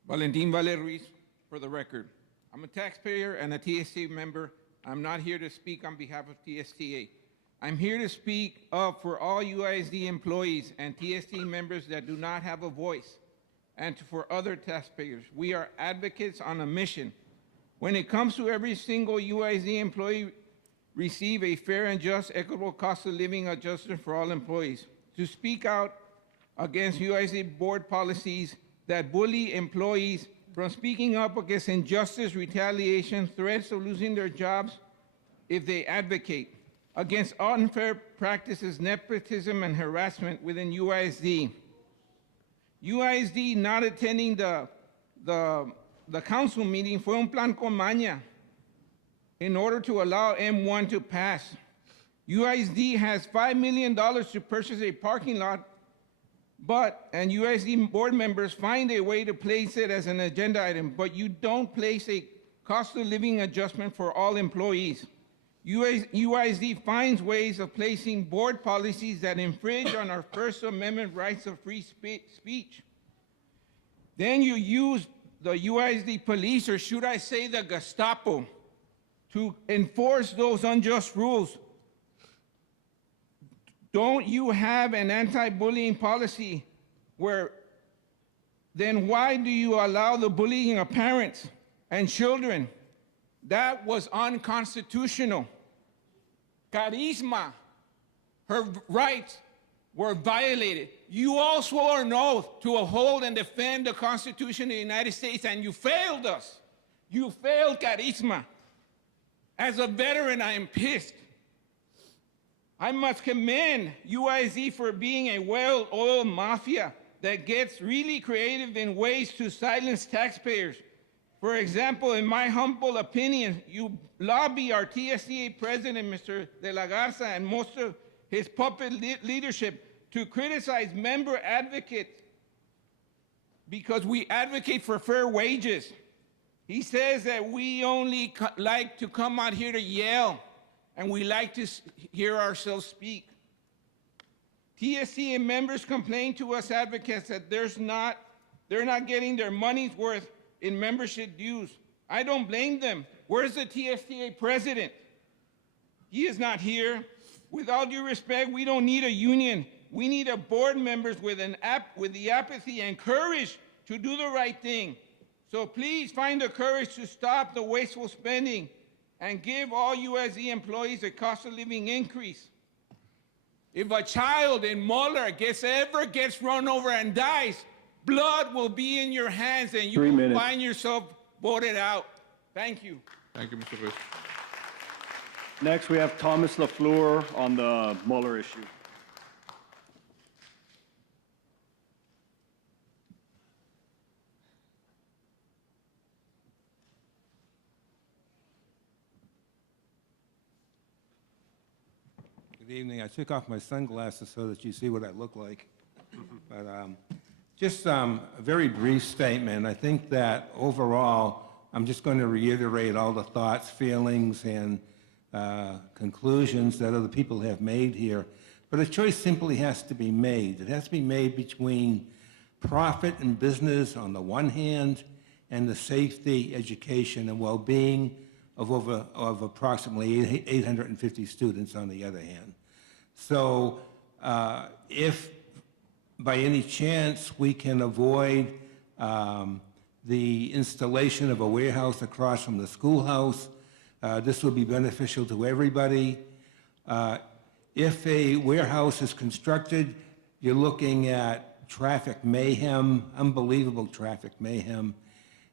Valentin Valle Ruiz, for the record. I'm a taxpayer and a TSTA member. I'm not here to speak on behalf of TSTA. I'm here to speak up for all UISD employees and TSTA members that do not have a voice, and for other taxpayers. We are advocates on a mission. When it comes to every single UISD employee receive a fair and just equitable cost of living adjustment for all employees. To speak out against UISD board policies that bully employees from speaking up against injustice, retaliation, threats of losing their jobs if they advocate, against unfair practices, nepotism, and harassment within UISD. UISD not attending the council meeting fue un plan con maña in order to allow M1 to pass. UISD has $5 million to purchase a parking lot, and UISD board members find a way to place it as an agenda item, but you don't place a cost of living adjustment for all employees. UISD finds ways of placing board policies that infringe on our First Amendment rights of free speech. Then you use the UISD police, or should I say the Gestapo, to enforce those unjust rules. Don't you have an anti-bullying policy then why do you allow the bullying of parents and children? That was unconstitutional. Carisma, her rights were violated. You all swore an oath to uphold and defend the Constitution of the United States, and you failed us. You failed Carisma. As a veteran, I am pissed. I must commend UISD for being a well-oiled mafia that gets really creative in ways to silence taxpayers. For example, in my humble opinion, you lobby our TSTA president, Mr. De La Garza, and most of his puppet leadership to criticize member advocates because we advocate for fair wages. He says that we only like to come out here to yell, and we like to hear ourselves speak. TSCA members complain to us advocates that they're not getting their money's worth in membership dues. I don't blame them. Where's the TSCA president? He is not here. With all due respect, we don't need a union. We need a board members with the apathy and courage to do the right thing. So please find the courage to stop the wasteful spending and give all USD employees a cost of living increase. If a child in Muller ever gets run over and dies, blood will be in your hands and you will find yourself voted out. Thank you. Thank you, Mr. Ruiz. Next, we have Thomas LaFleur on the Mueller issue. Good evening. I took off my sunglasses so that you see what I look like. But just a very brief statement. I think that overall, I'm just going to reiterate all the thoughts, feelings, and conclusions that other people have made here. But a choice simply has to be made. It has to be made between profit and business on the one hand and the safety, education, and well-being of approximately 850 students on the other hand. So if by any chance we can avoid the installation of a warehouse across from the schoolhouse, this will be beneficial to everybody. If a warehouse is constructed, you're looking at traffic mayhem, unbelievable traffic mayhem,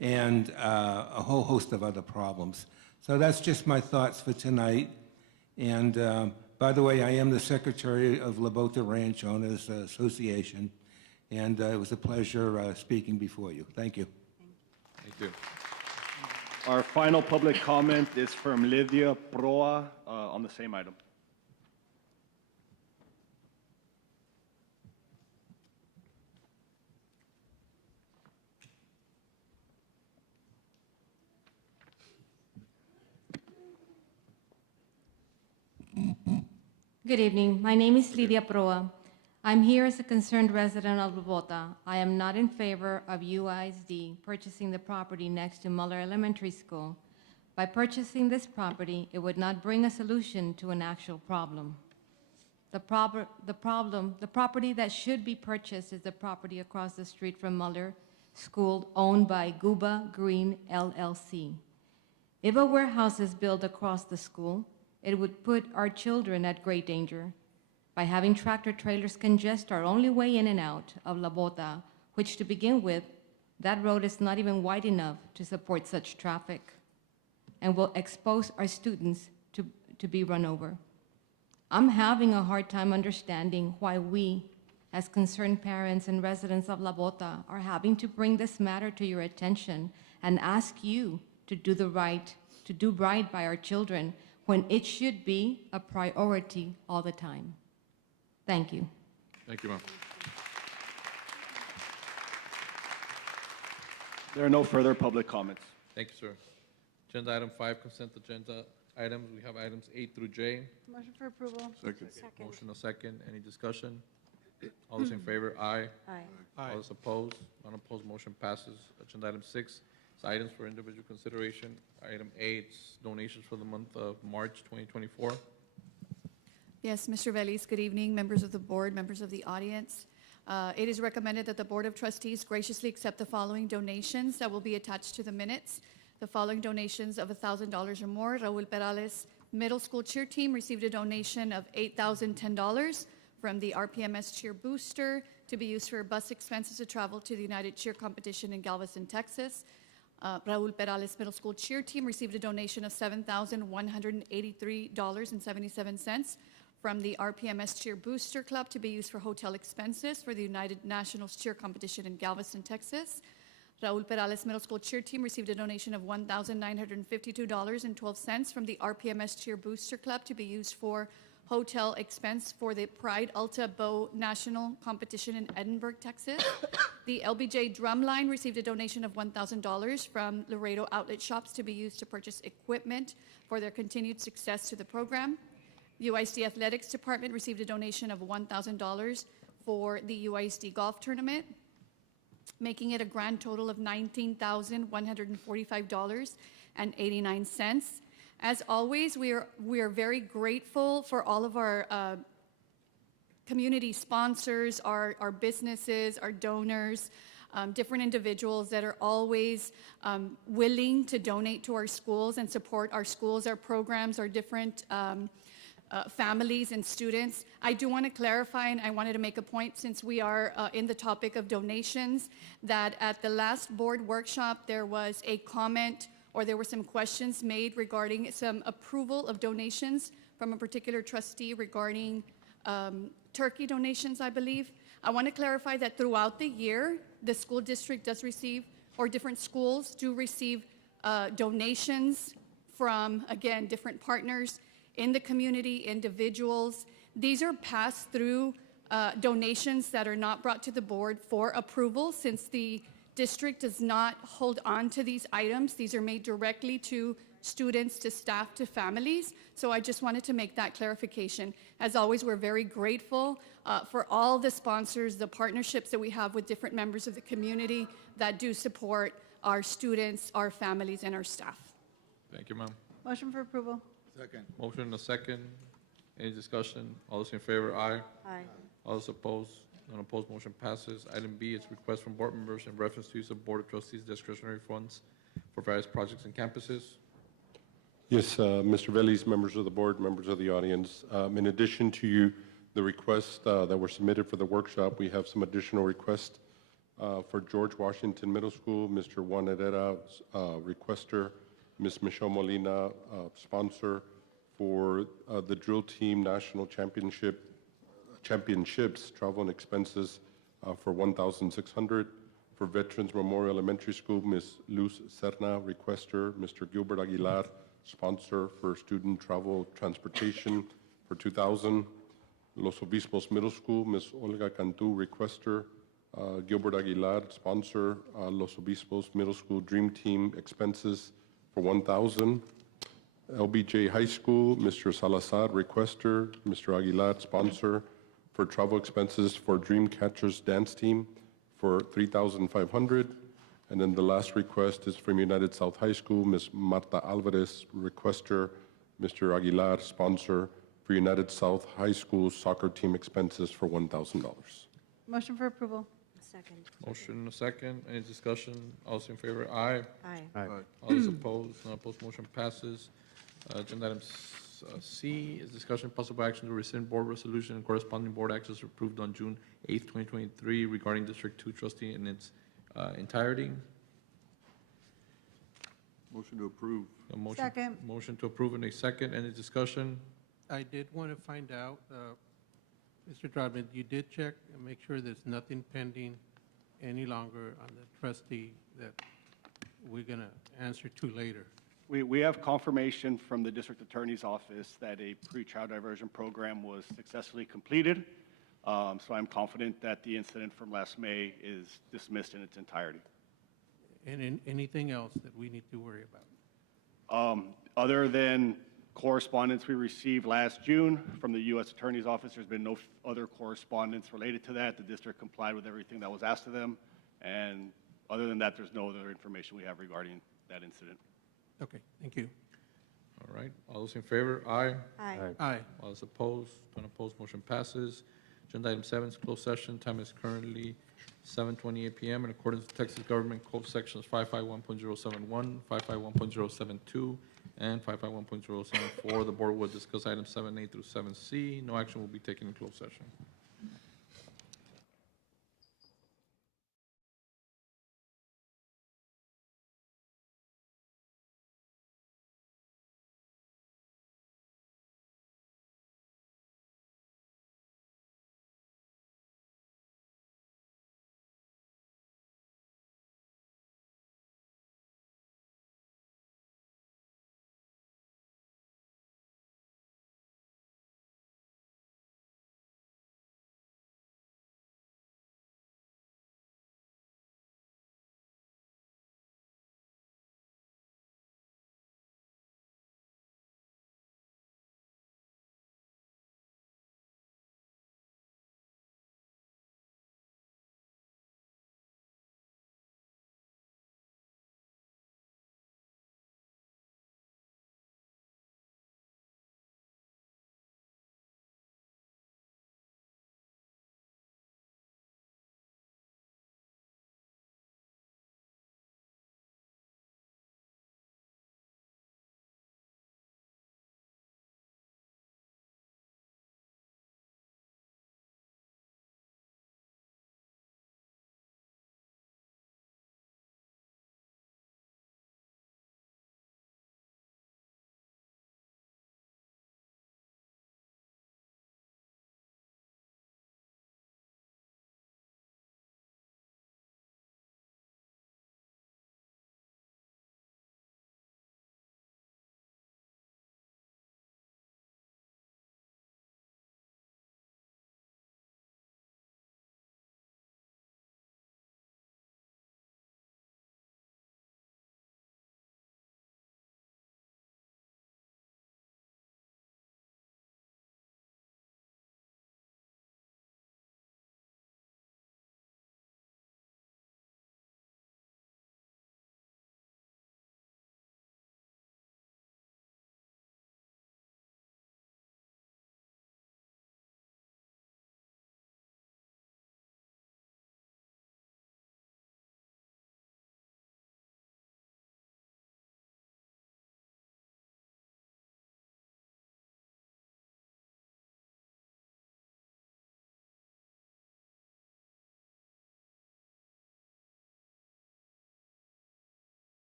and a whole host of other problems. So that's just my thoughts for tonight. And by the way, I am the secretary of La Bota Ranch Owners Association, and it was a pleasure speaking before you. Thank you. Thank you. Our final public comment is from Lydia Proa on the same item. Good evening. My name is Lydia Proa. I'm here as a concerned resident of La Bota. I am not in favor of UISD purchasing the property next to Muller Elementary School. By purchasing this property, it would not bring a solution to an actual problem. The property that should be purchased is the property across the street from Muller School owned by Guba Green LLC. If a warehouse is built across the school, it would put our children at great danger by having tractor trailers congest our only way in and out of La Bota, which to begin with, that road is not even wide enough to support such traffic and will expose our students to be run over. I'm having a hard time understanding why we, as concerned parents and residents of La Bota, are having to bring this matter to your attention and ask you to do right by our children when it should be a priority all the time. Thank you. Thank you, ma'am. There are no further public comments. Thank you, sir. Agenda item 5, consent agenda items. We have items A through J. Motion for approval. Second. Motion a second. Any discussion? All those in favor? Aye. Aye. All those opposed? None opposed. Motion passes. Agenda item 6 is items for individual consideration. Item A, it's donations for the month of March 2024. Yes, Mr. Veliz, good evening, members of the board, members of the audience. It is recommended that the Board of Trustees graciously accept the following donations that will be attached to the minutes. The following donations of $1,000 or more. Raul Perales Middle School Cheer Team received a donation of $8,010 from the RPMS Cheer Booster to be used for bus expenses to travel to the United Cheer Competition in Galveston, Texas. Raul Perales Middle School Cheer Team received a donation of $7,183.77 from the RPMS Cheer Booster Club to be used for hotel expenses for the United Nationals Cheer Competition in Galveston, Texas. Raul Perales Middle School Cheer Team received a donation of $1,952.12 from the RPMS Cheer Booster Club to be used for hotel expense for the Pride Alta Bow National Competition in Edinburgh, Texas. The LBJ Drumline received a donation of $1,000 from Laredo Outlet Shops to be used to purchase equipment for their continued success to the program. UISD Athletics Department received a donation of $1,000 for the UISD golf tournament, making it a grand total of $19,145.89. As always, we are very grateful for all of our community sponsors, our businesses, our donors, different individuals that are always willing to donate to our schools and support our schools, our programs, our different families and students. I do want to clarify, and I wanted to make a point since we are in the topic of donations, that at the last board workshop, there was a comment or there were some questions made regarding some approval of donations from a particular trustee regarding turkey donations, I believe. I want to clarify that throughout the year, the school district does receive, or different schools do receive donations from, again, different partners in the community, individuals. These are passed through donations that are not brought to the board for approval, since the district does not hold on to these items. These are made directly to students, to staff, to families. So I just wanted to make that clarification. As always, we're very grateful for all the sponsors, the partnerships that we have with different members of the community that do support our students, our families, and our staff. Thank you, ma'am. Motion for approval. Second. Motion and a second. Any discussion? All those in favor, aye. Aye. All those opposed? None opposed, motion passes. Item B is request from board members in reference to use of Board of Trustees discretionary funds for various projects and campuses. Yes, Mr. Vélez, members of the board, members of the audience. In addition to the requests that were submitted for the workshop, we have some additional requests for George Washington Middle School, Mr. Juan Herrera, requester, Ms. Michelle Molina, sponsor, for the drill team national championships, travel and expenses for $1,600. For Veterans Memorial Elementary School, Ms. Luz Serna, requester, Mr. Gilbert Aguilar, sponsor, for student travel transportation for $2,000. Los Obispos Middle School, Ms. Olga Cantu, requester, Gilbert Aguilar, sponsor, Los Obispos Middle School Dream Team expenses for $1,000. LBJ High School, Mr. Salazar, requester, Mr. Aguilar, sponsor, for travel expenses for Dream Catchers Dance Team for $3,500. And then the last request is from United South High School, Ms. Marta Alvarez, requester, Mr. Aguilar, sponsor, for United South High School soccer team expenses for $1,000. Motion for approval. Second. Motion and a second. Any discussion? All those in favor, aye. Aye. All those opposed? None opposed, motion passes. Agenda item C is discussion possible action to rescind board resolution and corresponding board actions approved on June 8th, 2023 regarding District 2 trustee in its entirety. Motion to approve. A motion, Second. motion to approve in a second. Any discussion? I did want to find out, Mr. Trotman, you did check and make sure there's nothing pending any longer on the trustee that we're going to answer to later. We have confirmation from the district attorney's office that a pre-child diversion program was successfully completed. So I'm confident that the incident from last May is dismissed in its entirety. And anything else that we need to worry about? Other than correspondence we received last June from the U.S. Attorney's Office, there's been no other correspondence related to that. The district complied with everything that was asked of them. And other than that, there's no other information we have regarding that incident. Okay, thank you. All right. All those in favor, aye. Aye. Aye. All those opposed? None opposed, motion passes. Agenda item 7 is closed session. Time is currently 7:28 p.m. in accordance with Texas Government Code Sections 551.071, 551.072, and 551.074. The board will discuss items 7A through 7C. No action will be taken in closed session.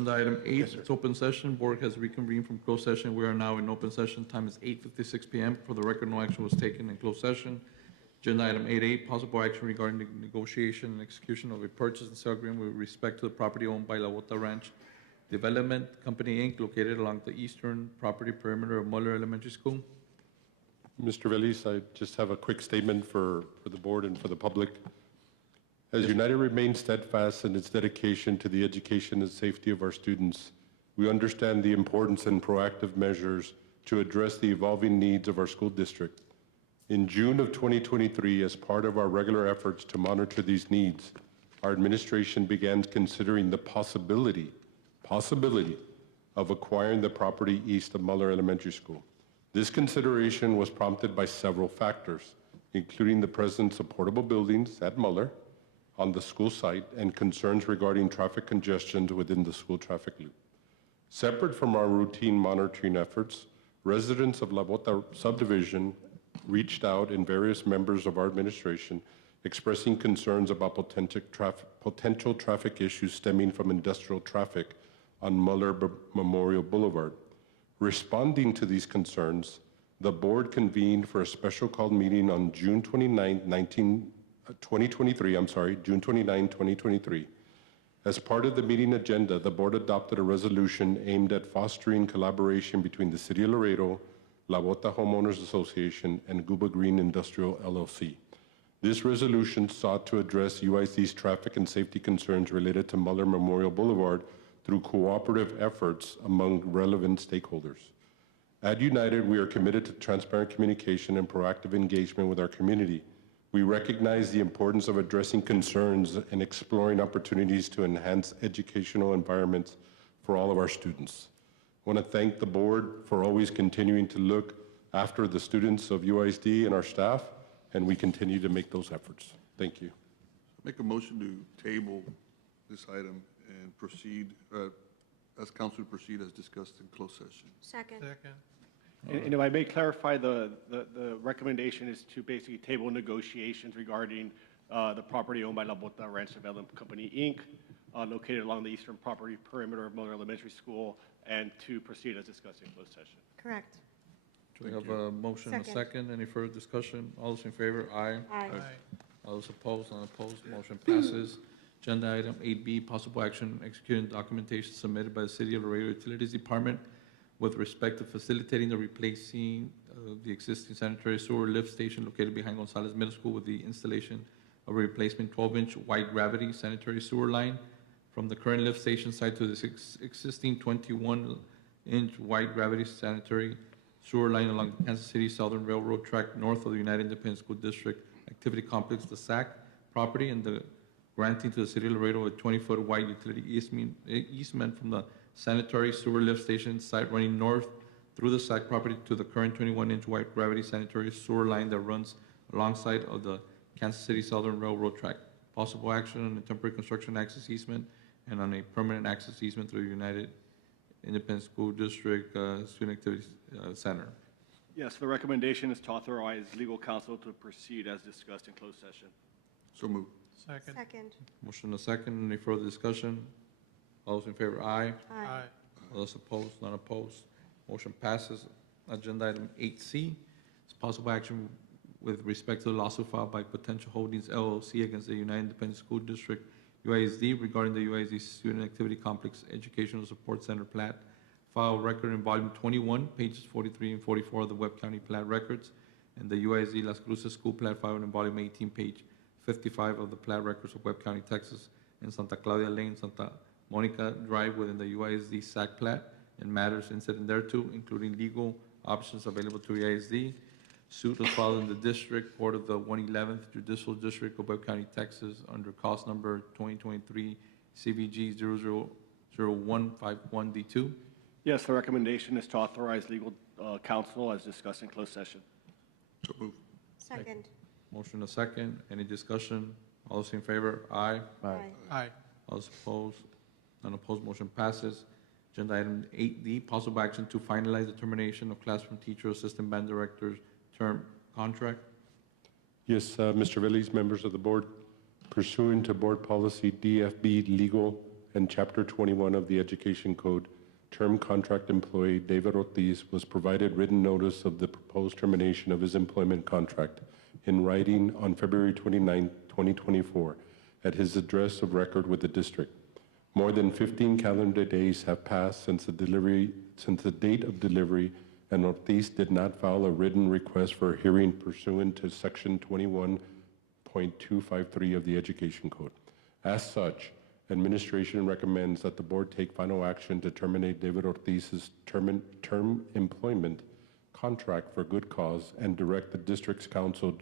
Agenda item 8, it's open session. Board has reconvened from closed session. We are now in open session. Time is 8:56 p.m. For the record, no action was taken in closed session. Agenda item 8A, possible action regarding the negotiation and execution of a purchase and sale agreement with respect to the property owned by La Bota Ranch Development Company, Inc., located along the eastern property perimeter of Muller Elementary School. Mr. Veliz, I just have a quick statement for the board and for the public. As United remains steadfast in its dedication to the education and safety of our students, we understand the importance and proactive measures to address the evolving needs of our school district. In June of 2023, as part of our regular efforts to monitor these needs, our administration began considering the possibility of acquiring the property east of Muller Elementary School. This consideration was prompted by several factors, including the presence of portable buildings at Muller on the school site and concerns regarding traffic congestion within the school traffic loop. Separate from our routine monitoring efforts, residents of La Bota subdivision reached out and various members of our administration expressing concerns about potential traffic issues stemming from industrial traffic on Muller Memorial Boulevard. Responding to these concerns, the board convened for a special called meeting on June 29, 2023. As part of the meeting agenda, the board adopted a resolution aimed at fostering collaboration between the City of Laredo, La Bota Homeowners Association, and Guba Green Industrial LLC. This resolution sought to address UIC's traffic and safety concerns related to Muller Memorial Boulevard through cooperative efforts among relevant stakeholders. At United, we are committed to transparent communication and proactive engagement with our community. We recognize the importance of addressing concerns and exploring opportunities to enhance educational environments for all of our students. I want to thank the board for always continuing to look after the students of UISD and our staff, and we continue to make those efforts. Thank you. Make a motion to table this item and proceed, as council proceed as discussed in closed session. Second. And if I may clarify, the recommendation is to basically table negotiations regarding the property owned by La Bota Ranch Development Company, Inc., located along the eastern property perimeter of Muller Elementary School, and to proceed as discussed in closed session. Correct. Do we have a motion and a second? Any further discussion? All those in favor? Aye. Aye. All those opposed? Unopposed? Motion passes. Agenda item 8B, possible action executing documentation submitted by the City of Laredo Utilities Department with respect to facilitating the replacing of the existing sanitary sewer lift station located behind Gonzalez Middle School with the installation of a replacement 12-inch wide gravity sanitary sewer line from the current lift station site to the existing 21-inch wide gravity sanitary sewer line along the Kansas City Southern Railroad track north of the United Independent School District Activity Complex, the SAC property, and the granting to the City of Laredo a 20-foot wide utility easement from the sanitary sewer lift station site running north through the SAC property to the current 21-inch wide gravity sanitary sewer line that runs alongside of the Kansas City Southern Railroad track. Possible action on a temporary construction access easement and on a permanent access easement through the United Independent School District Student Activities Center. Yes, the recommendation is to authorize legal counsel to proceed as discussed in closed session. So moved. Second. Motion and a second. Any further discussion? All those in favor? Aye. Aye. All those opposed? None opposed. Motion passes. Agenda item 8C is possible action with respect to the lawsuit filed by Potential Holdings LLC against the United Independent School District UISD regarding the UISD Student Activity Complex Educational Support Center plat. File record in volume 21, pages 43 and 44 of the Webb County plat records, and the UISD Las Cruces School plat filed in volume 18, page 55 of the plat records of Webb County, Texas, and Santa Claudia Lane, Santa Monica Drive within the UISD SAC plat and matters incident thereto, including legal options available to UISD. Suit was filed in the District Court of the 111th Judicial District of Webb County, Texas, under cause number 2023 CVG 000151D2. Yes, the recommendation is to authorize legal counsel as discussed in closed session. So moved. Second. Motion a second. Any discussion? All those in favor? Aye. Aye. All those opposed? None opposed. Motion passes. Agenda item 8D, possible action to finalize the termination of classroom teacher, assistant band director's term contract. Yes, Mr. Veliz, members of the board, pursuant to board policy DFB legal and Chapter 21 of the Education Code, term contract employee David Ortiz was provided written notice of the proposed termination of his employment contract in writing on February 29, 2024, at his address of record with the district. More than 15 calendar days have passed since the date of delivery, and Ortiz did not file a written request for a hearing pursuant to Section 21.253 of the Education Code. As such, administration recommends that the board take final action to terminate David Ortiz's term employment contract for good cause and direct the district's council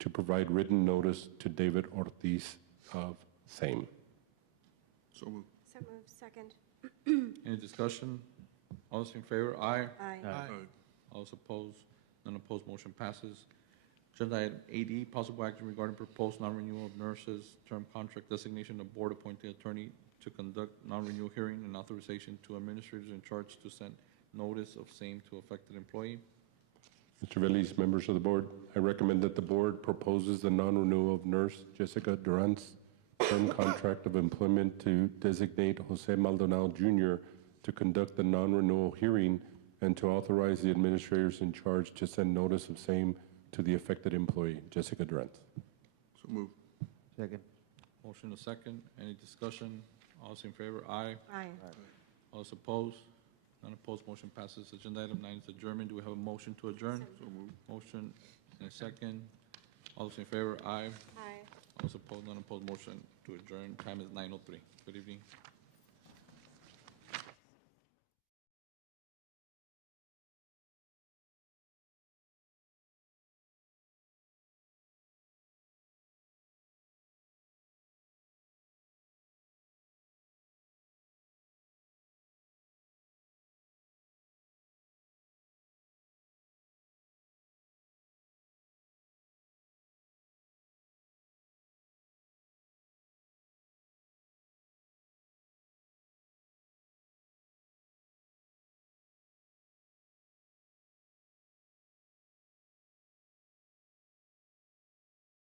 to provide written notice to David Ortiz of same. So moved. So moved. Second. Any discussion? All those in favor? Aye. Aye. All those opposed? None opposed, motion passes. Agenda item 80, possible action regarding proposed non-renewal of nurses' term contract designation of board-appointed attorney to conduct non-renewal hearing and authorization to administrators in charge to send notice of same to affected employee. Mr. Veliz, members of the board, I recommend that the board proposes the non-renewal of nurse Jessica Durant's term contract of employment to designate Jose Maldonado Jr. to conduct the non-renewal hearing and to authorize the administrators in charge to send notice of same to the affected employee, Jessica Durant. So moved. Second. Motion a second. Any discussion? All those in favor? Aye. Aye. All those opposed? None opposed, motion passes. Agenda item 9 is adjournment. Do we have a motion to adjourn? So moved. Motion and a second. All those in favor? Aye. Aye. All those opposed? None opposed, motion to adjourn. Time is 9:03. Good evening.